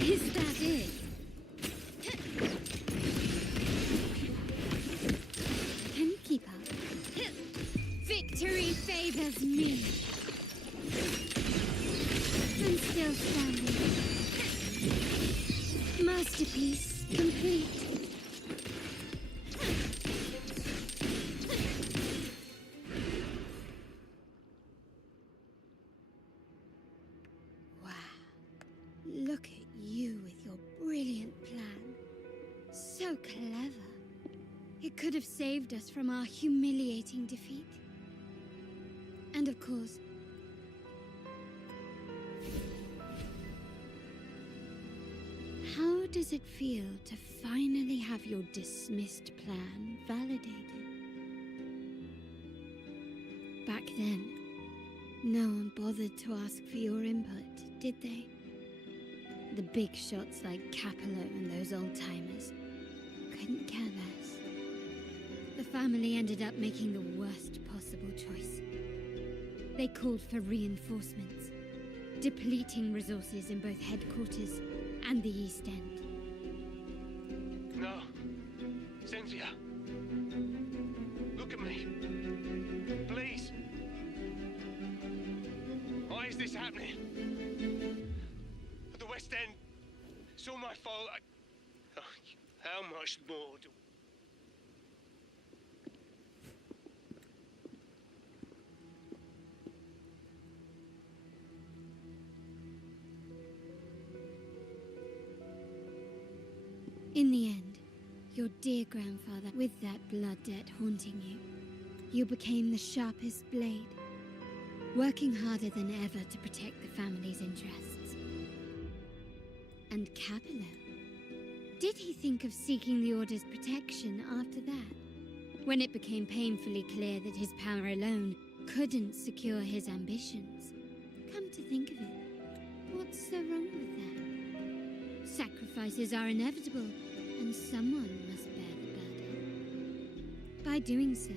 Is that it? Can you keep up? Victory favors me. I'm still standing. Masterpiece complete. Wow. Look at you with your brilliant plan. So clever. It could have saved us from our humiliating defeat. And of course, how does it feel to finally have your dismissed plan validated? Back then, no one bothered to ask for your input, did they? The big shots like Capello and those old-timers couldn't care less. The family ended up making the worst possible choice. They called for reinforcements, depleting resources in both headquarters and the East End. No. Cynthia. Look at me. Please. Why is this happening? At the West End. It's all my fault. How much more do... In the end, your dear grandfather, with that blood debt haunting you, you became the sharpest blade, working harder than ever to protect the family's interests. And Capello, did he think of seeking the Order's protection after that? When it became painfully clear that his power alone couldn't secure his ambitions? Come to think of it, what's so wrong with that? Sacrifices are inevitable, and someone must bear the burden. By doing so,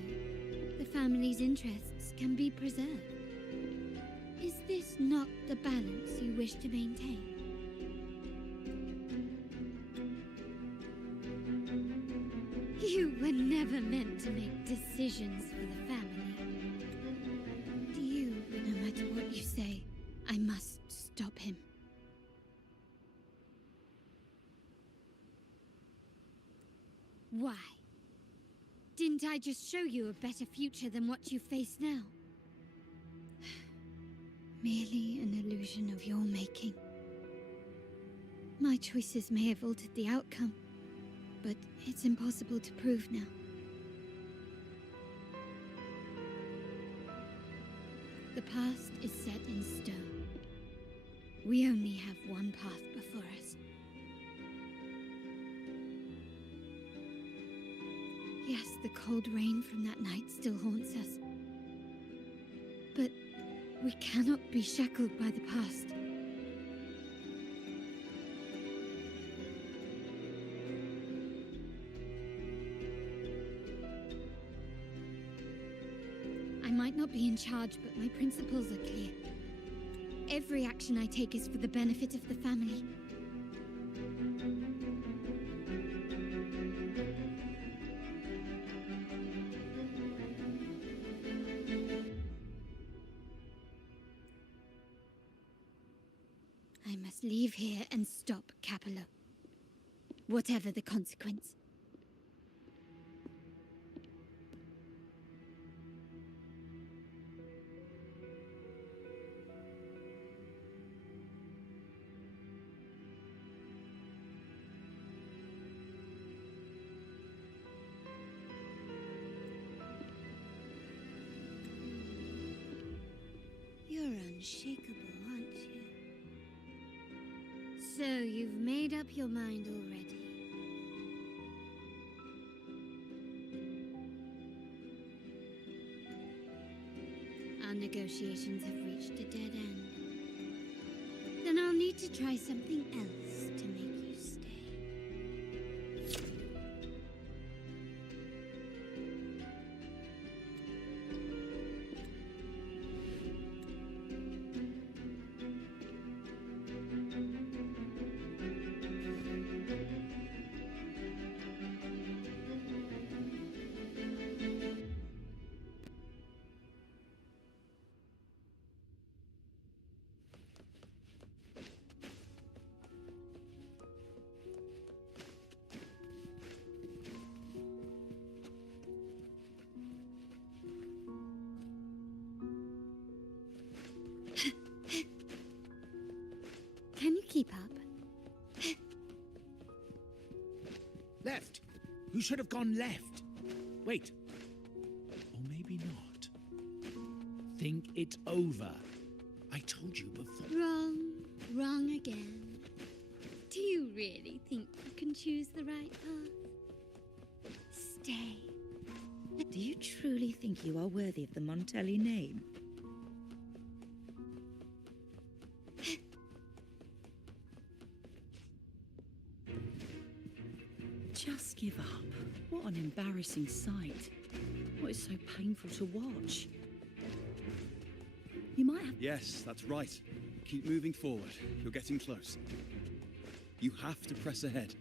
the family's interests can be preserved. Is this not the balance you wish to maintain? You were never meant to make decisions for the family. Do you, no matter what you say, I must stop him. Why? Didn't I just show you a better future than what you face now? Merely an illusion of your making. My choices may have altered the outcome, but it's impossible to prove now. The past is set in stone. We only have one path before us. Yes, the cold rain from that night still haunts us. But we cannot be shackled by the past. I might not be in charge, but my principles are clear. Every action I take is for the benefit of the family. I must leave here and stop Capello. Whatever the consequence. You're unshakable, aren't you? So you've made up your mind already. Our negotiations have reached a dead end. Then I'll need to try something else to make you stay. Can you keep up? Left! You should have gone left. Wait. Or maybe not. Think it over. I told you before. Wrong. Wrong again. Do you really think you can choose the right path? Stay. Do you truly think you are worthy of the Montelli name? Just give up. What an embarrassing sight. What is so painful to watch? You might have... Yes, that's right. Keep moving forward. You're getting close. You have to press ahead.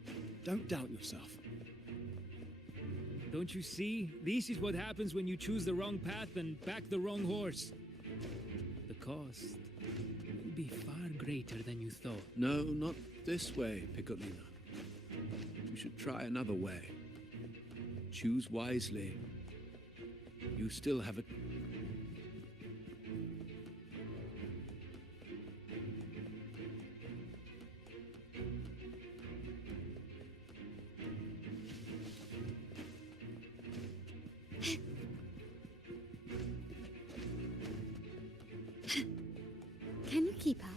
Don't doubt yourself. Don't you see? This is what happens when you choose the wrong path and back the wrong horse. The cost will be far greater than you thought. No, not this way, Piccolino. You should try another way. Choose wisely. You still have a... Can you keep up?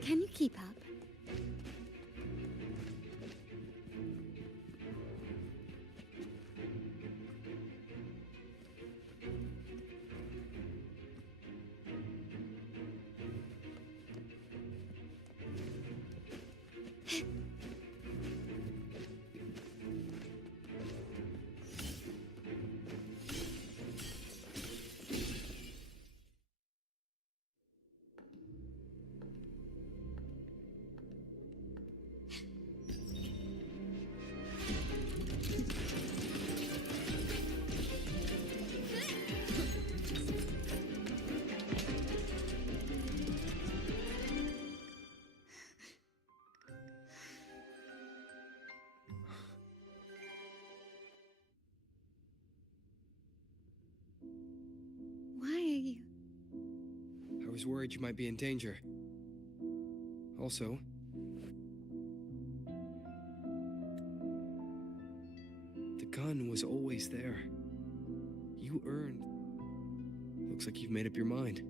Can you keep up? Why are you... I was worried you might be in danger. Also, gun was always there. You earned. Looks like you've made up your mind.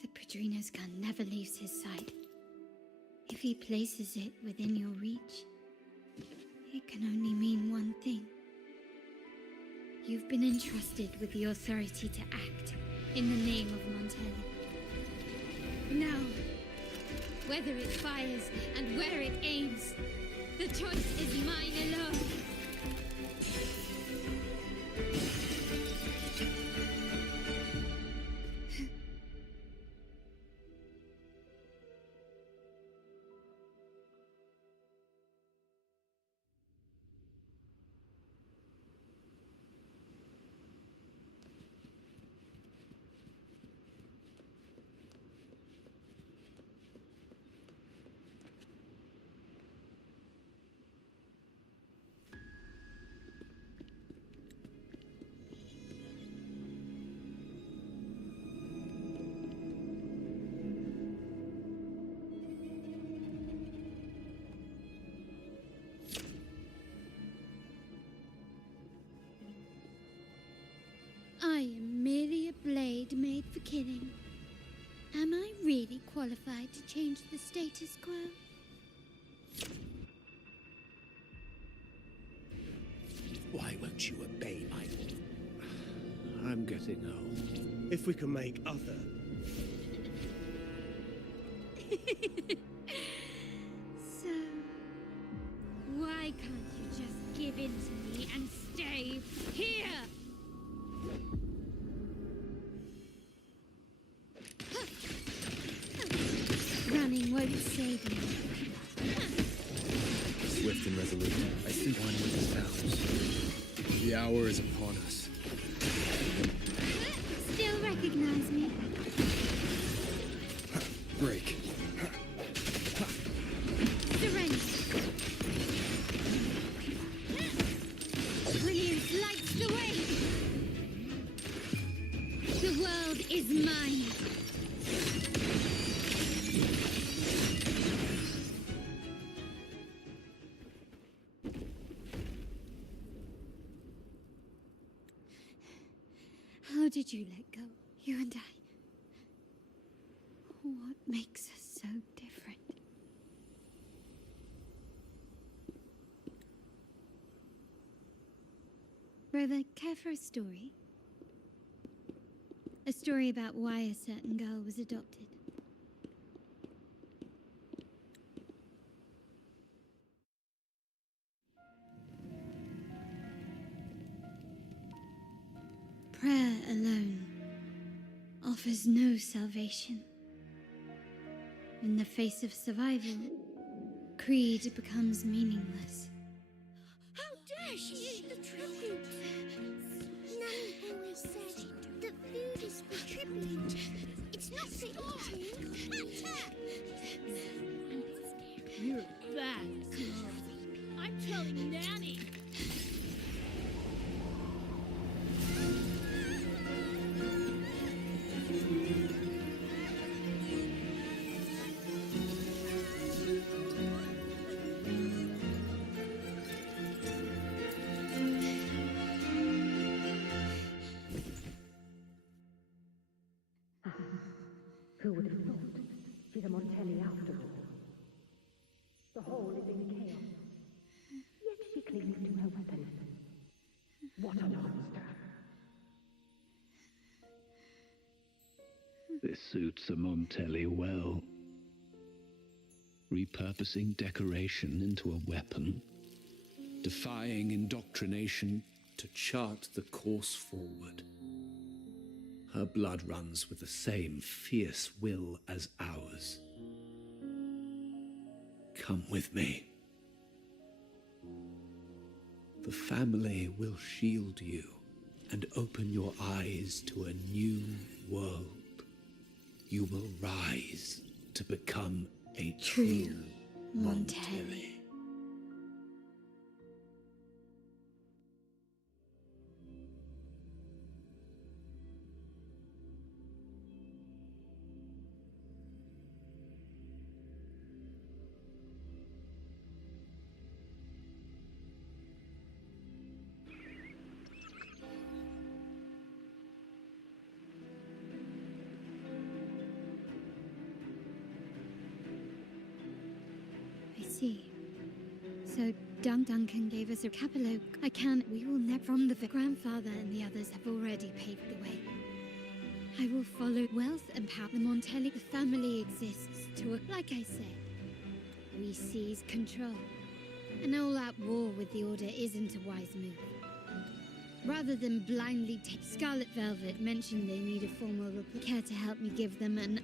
The Padrino's gun never leaves his side. If he places it within your reach, it can only mean one thing. You've been entrusted with the authority to act in the name of Montelli. Now, whether it fires and where it aims, the choice is mine alone. I am merely a blade made for killing. Am I really qualified to change the status quo? Why won't you obey my... I'm getting old. If we can make other... So, why can't you just give in to me and stay here? Running won't save you. Swift and resolute, I think one with the sounds. The hour is upon us. Still recognize me? Break. Surrender. Brilliance lights the way. The world is mine. How did you let go, you and I? What makes us so different? Brother, care for a story? A story about why a certain girl was adopted. Prayer alone offers no salvation. In the face of survival, creed becomes meaningless. How dare she eat the tribute? Nanny always said that food is for tribute. It's not for eating. You're a bad girl. I'm telling Nanny. Who would have thought? She's a Montelli after all. The hall is in chaos. Yet she clings to her weapon. What a monster! This suits a Montelli well. Repurposing decoration into a weapon, defying indoctrination to chart the course forward. Her blood runs with the same fierce will as ours. Come with me. The family will shield you and open your eyes to a new world. You will rise to become a true Montelli. So Duncan gave us a Capello. I can. We will never from the grandfather and the others have already paved the way. I will follow wealth and power. The Montelli family exists to, like I said, we seize control. An all-out war with the Order isn't a wise move. Rather than blindly take Scarlet Velvet mentioned they need a formal report. Care to help me give them an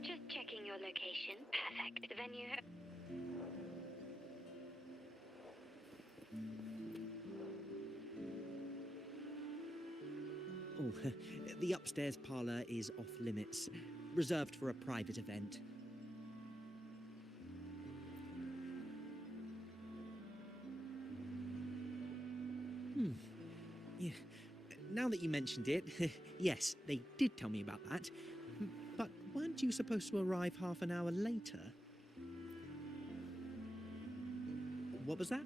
Just checking your location. Perfect. The venue. Oh, the upstairs parlour is off limits, reserved for a private event. Yeah. Now that you mentioned it, yes, they did tell me about that. But weren't you supposed to arrive half an hour later? What was that?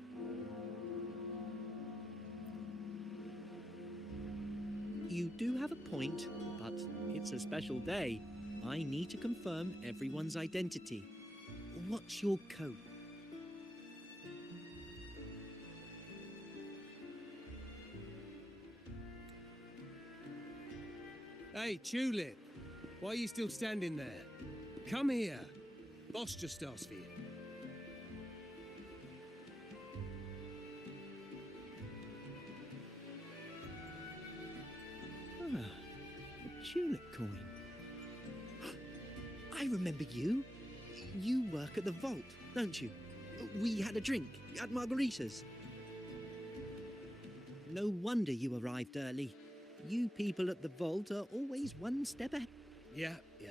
You do have a point, but it's a special day. I need to confirm everyone's identity. What's your code? Hey, Tulip. Why are you still standing there? Come here. Boss just asked for you. Ah, a tulip coin. I remember you. You work at the vault, don't you? We had a drink at margaritas. No wonder you arrived early. You people at the vault are always one step ahead. Yeah, yeah.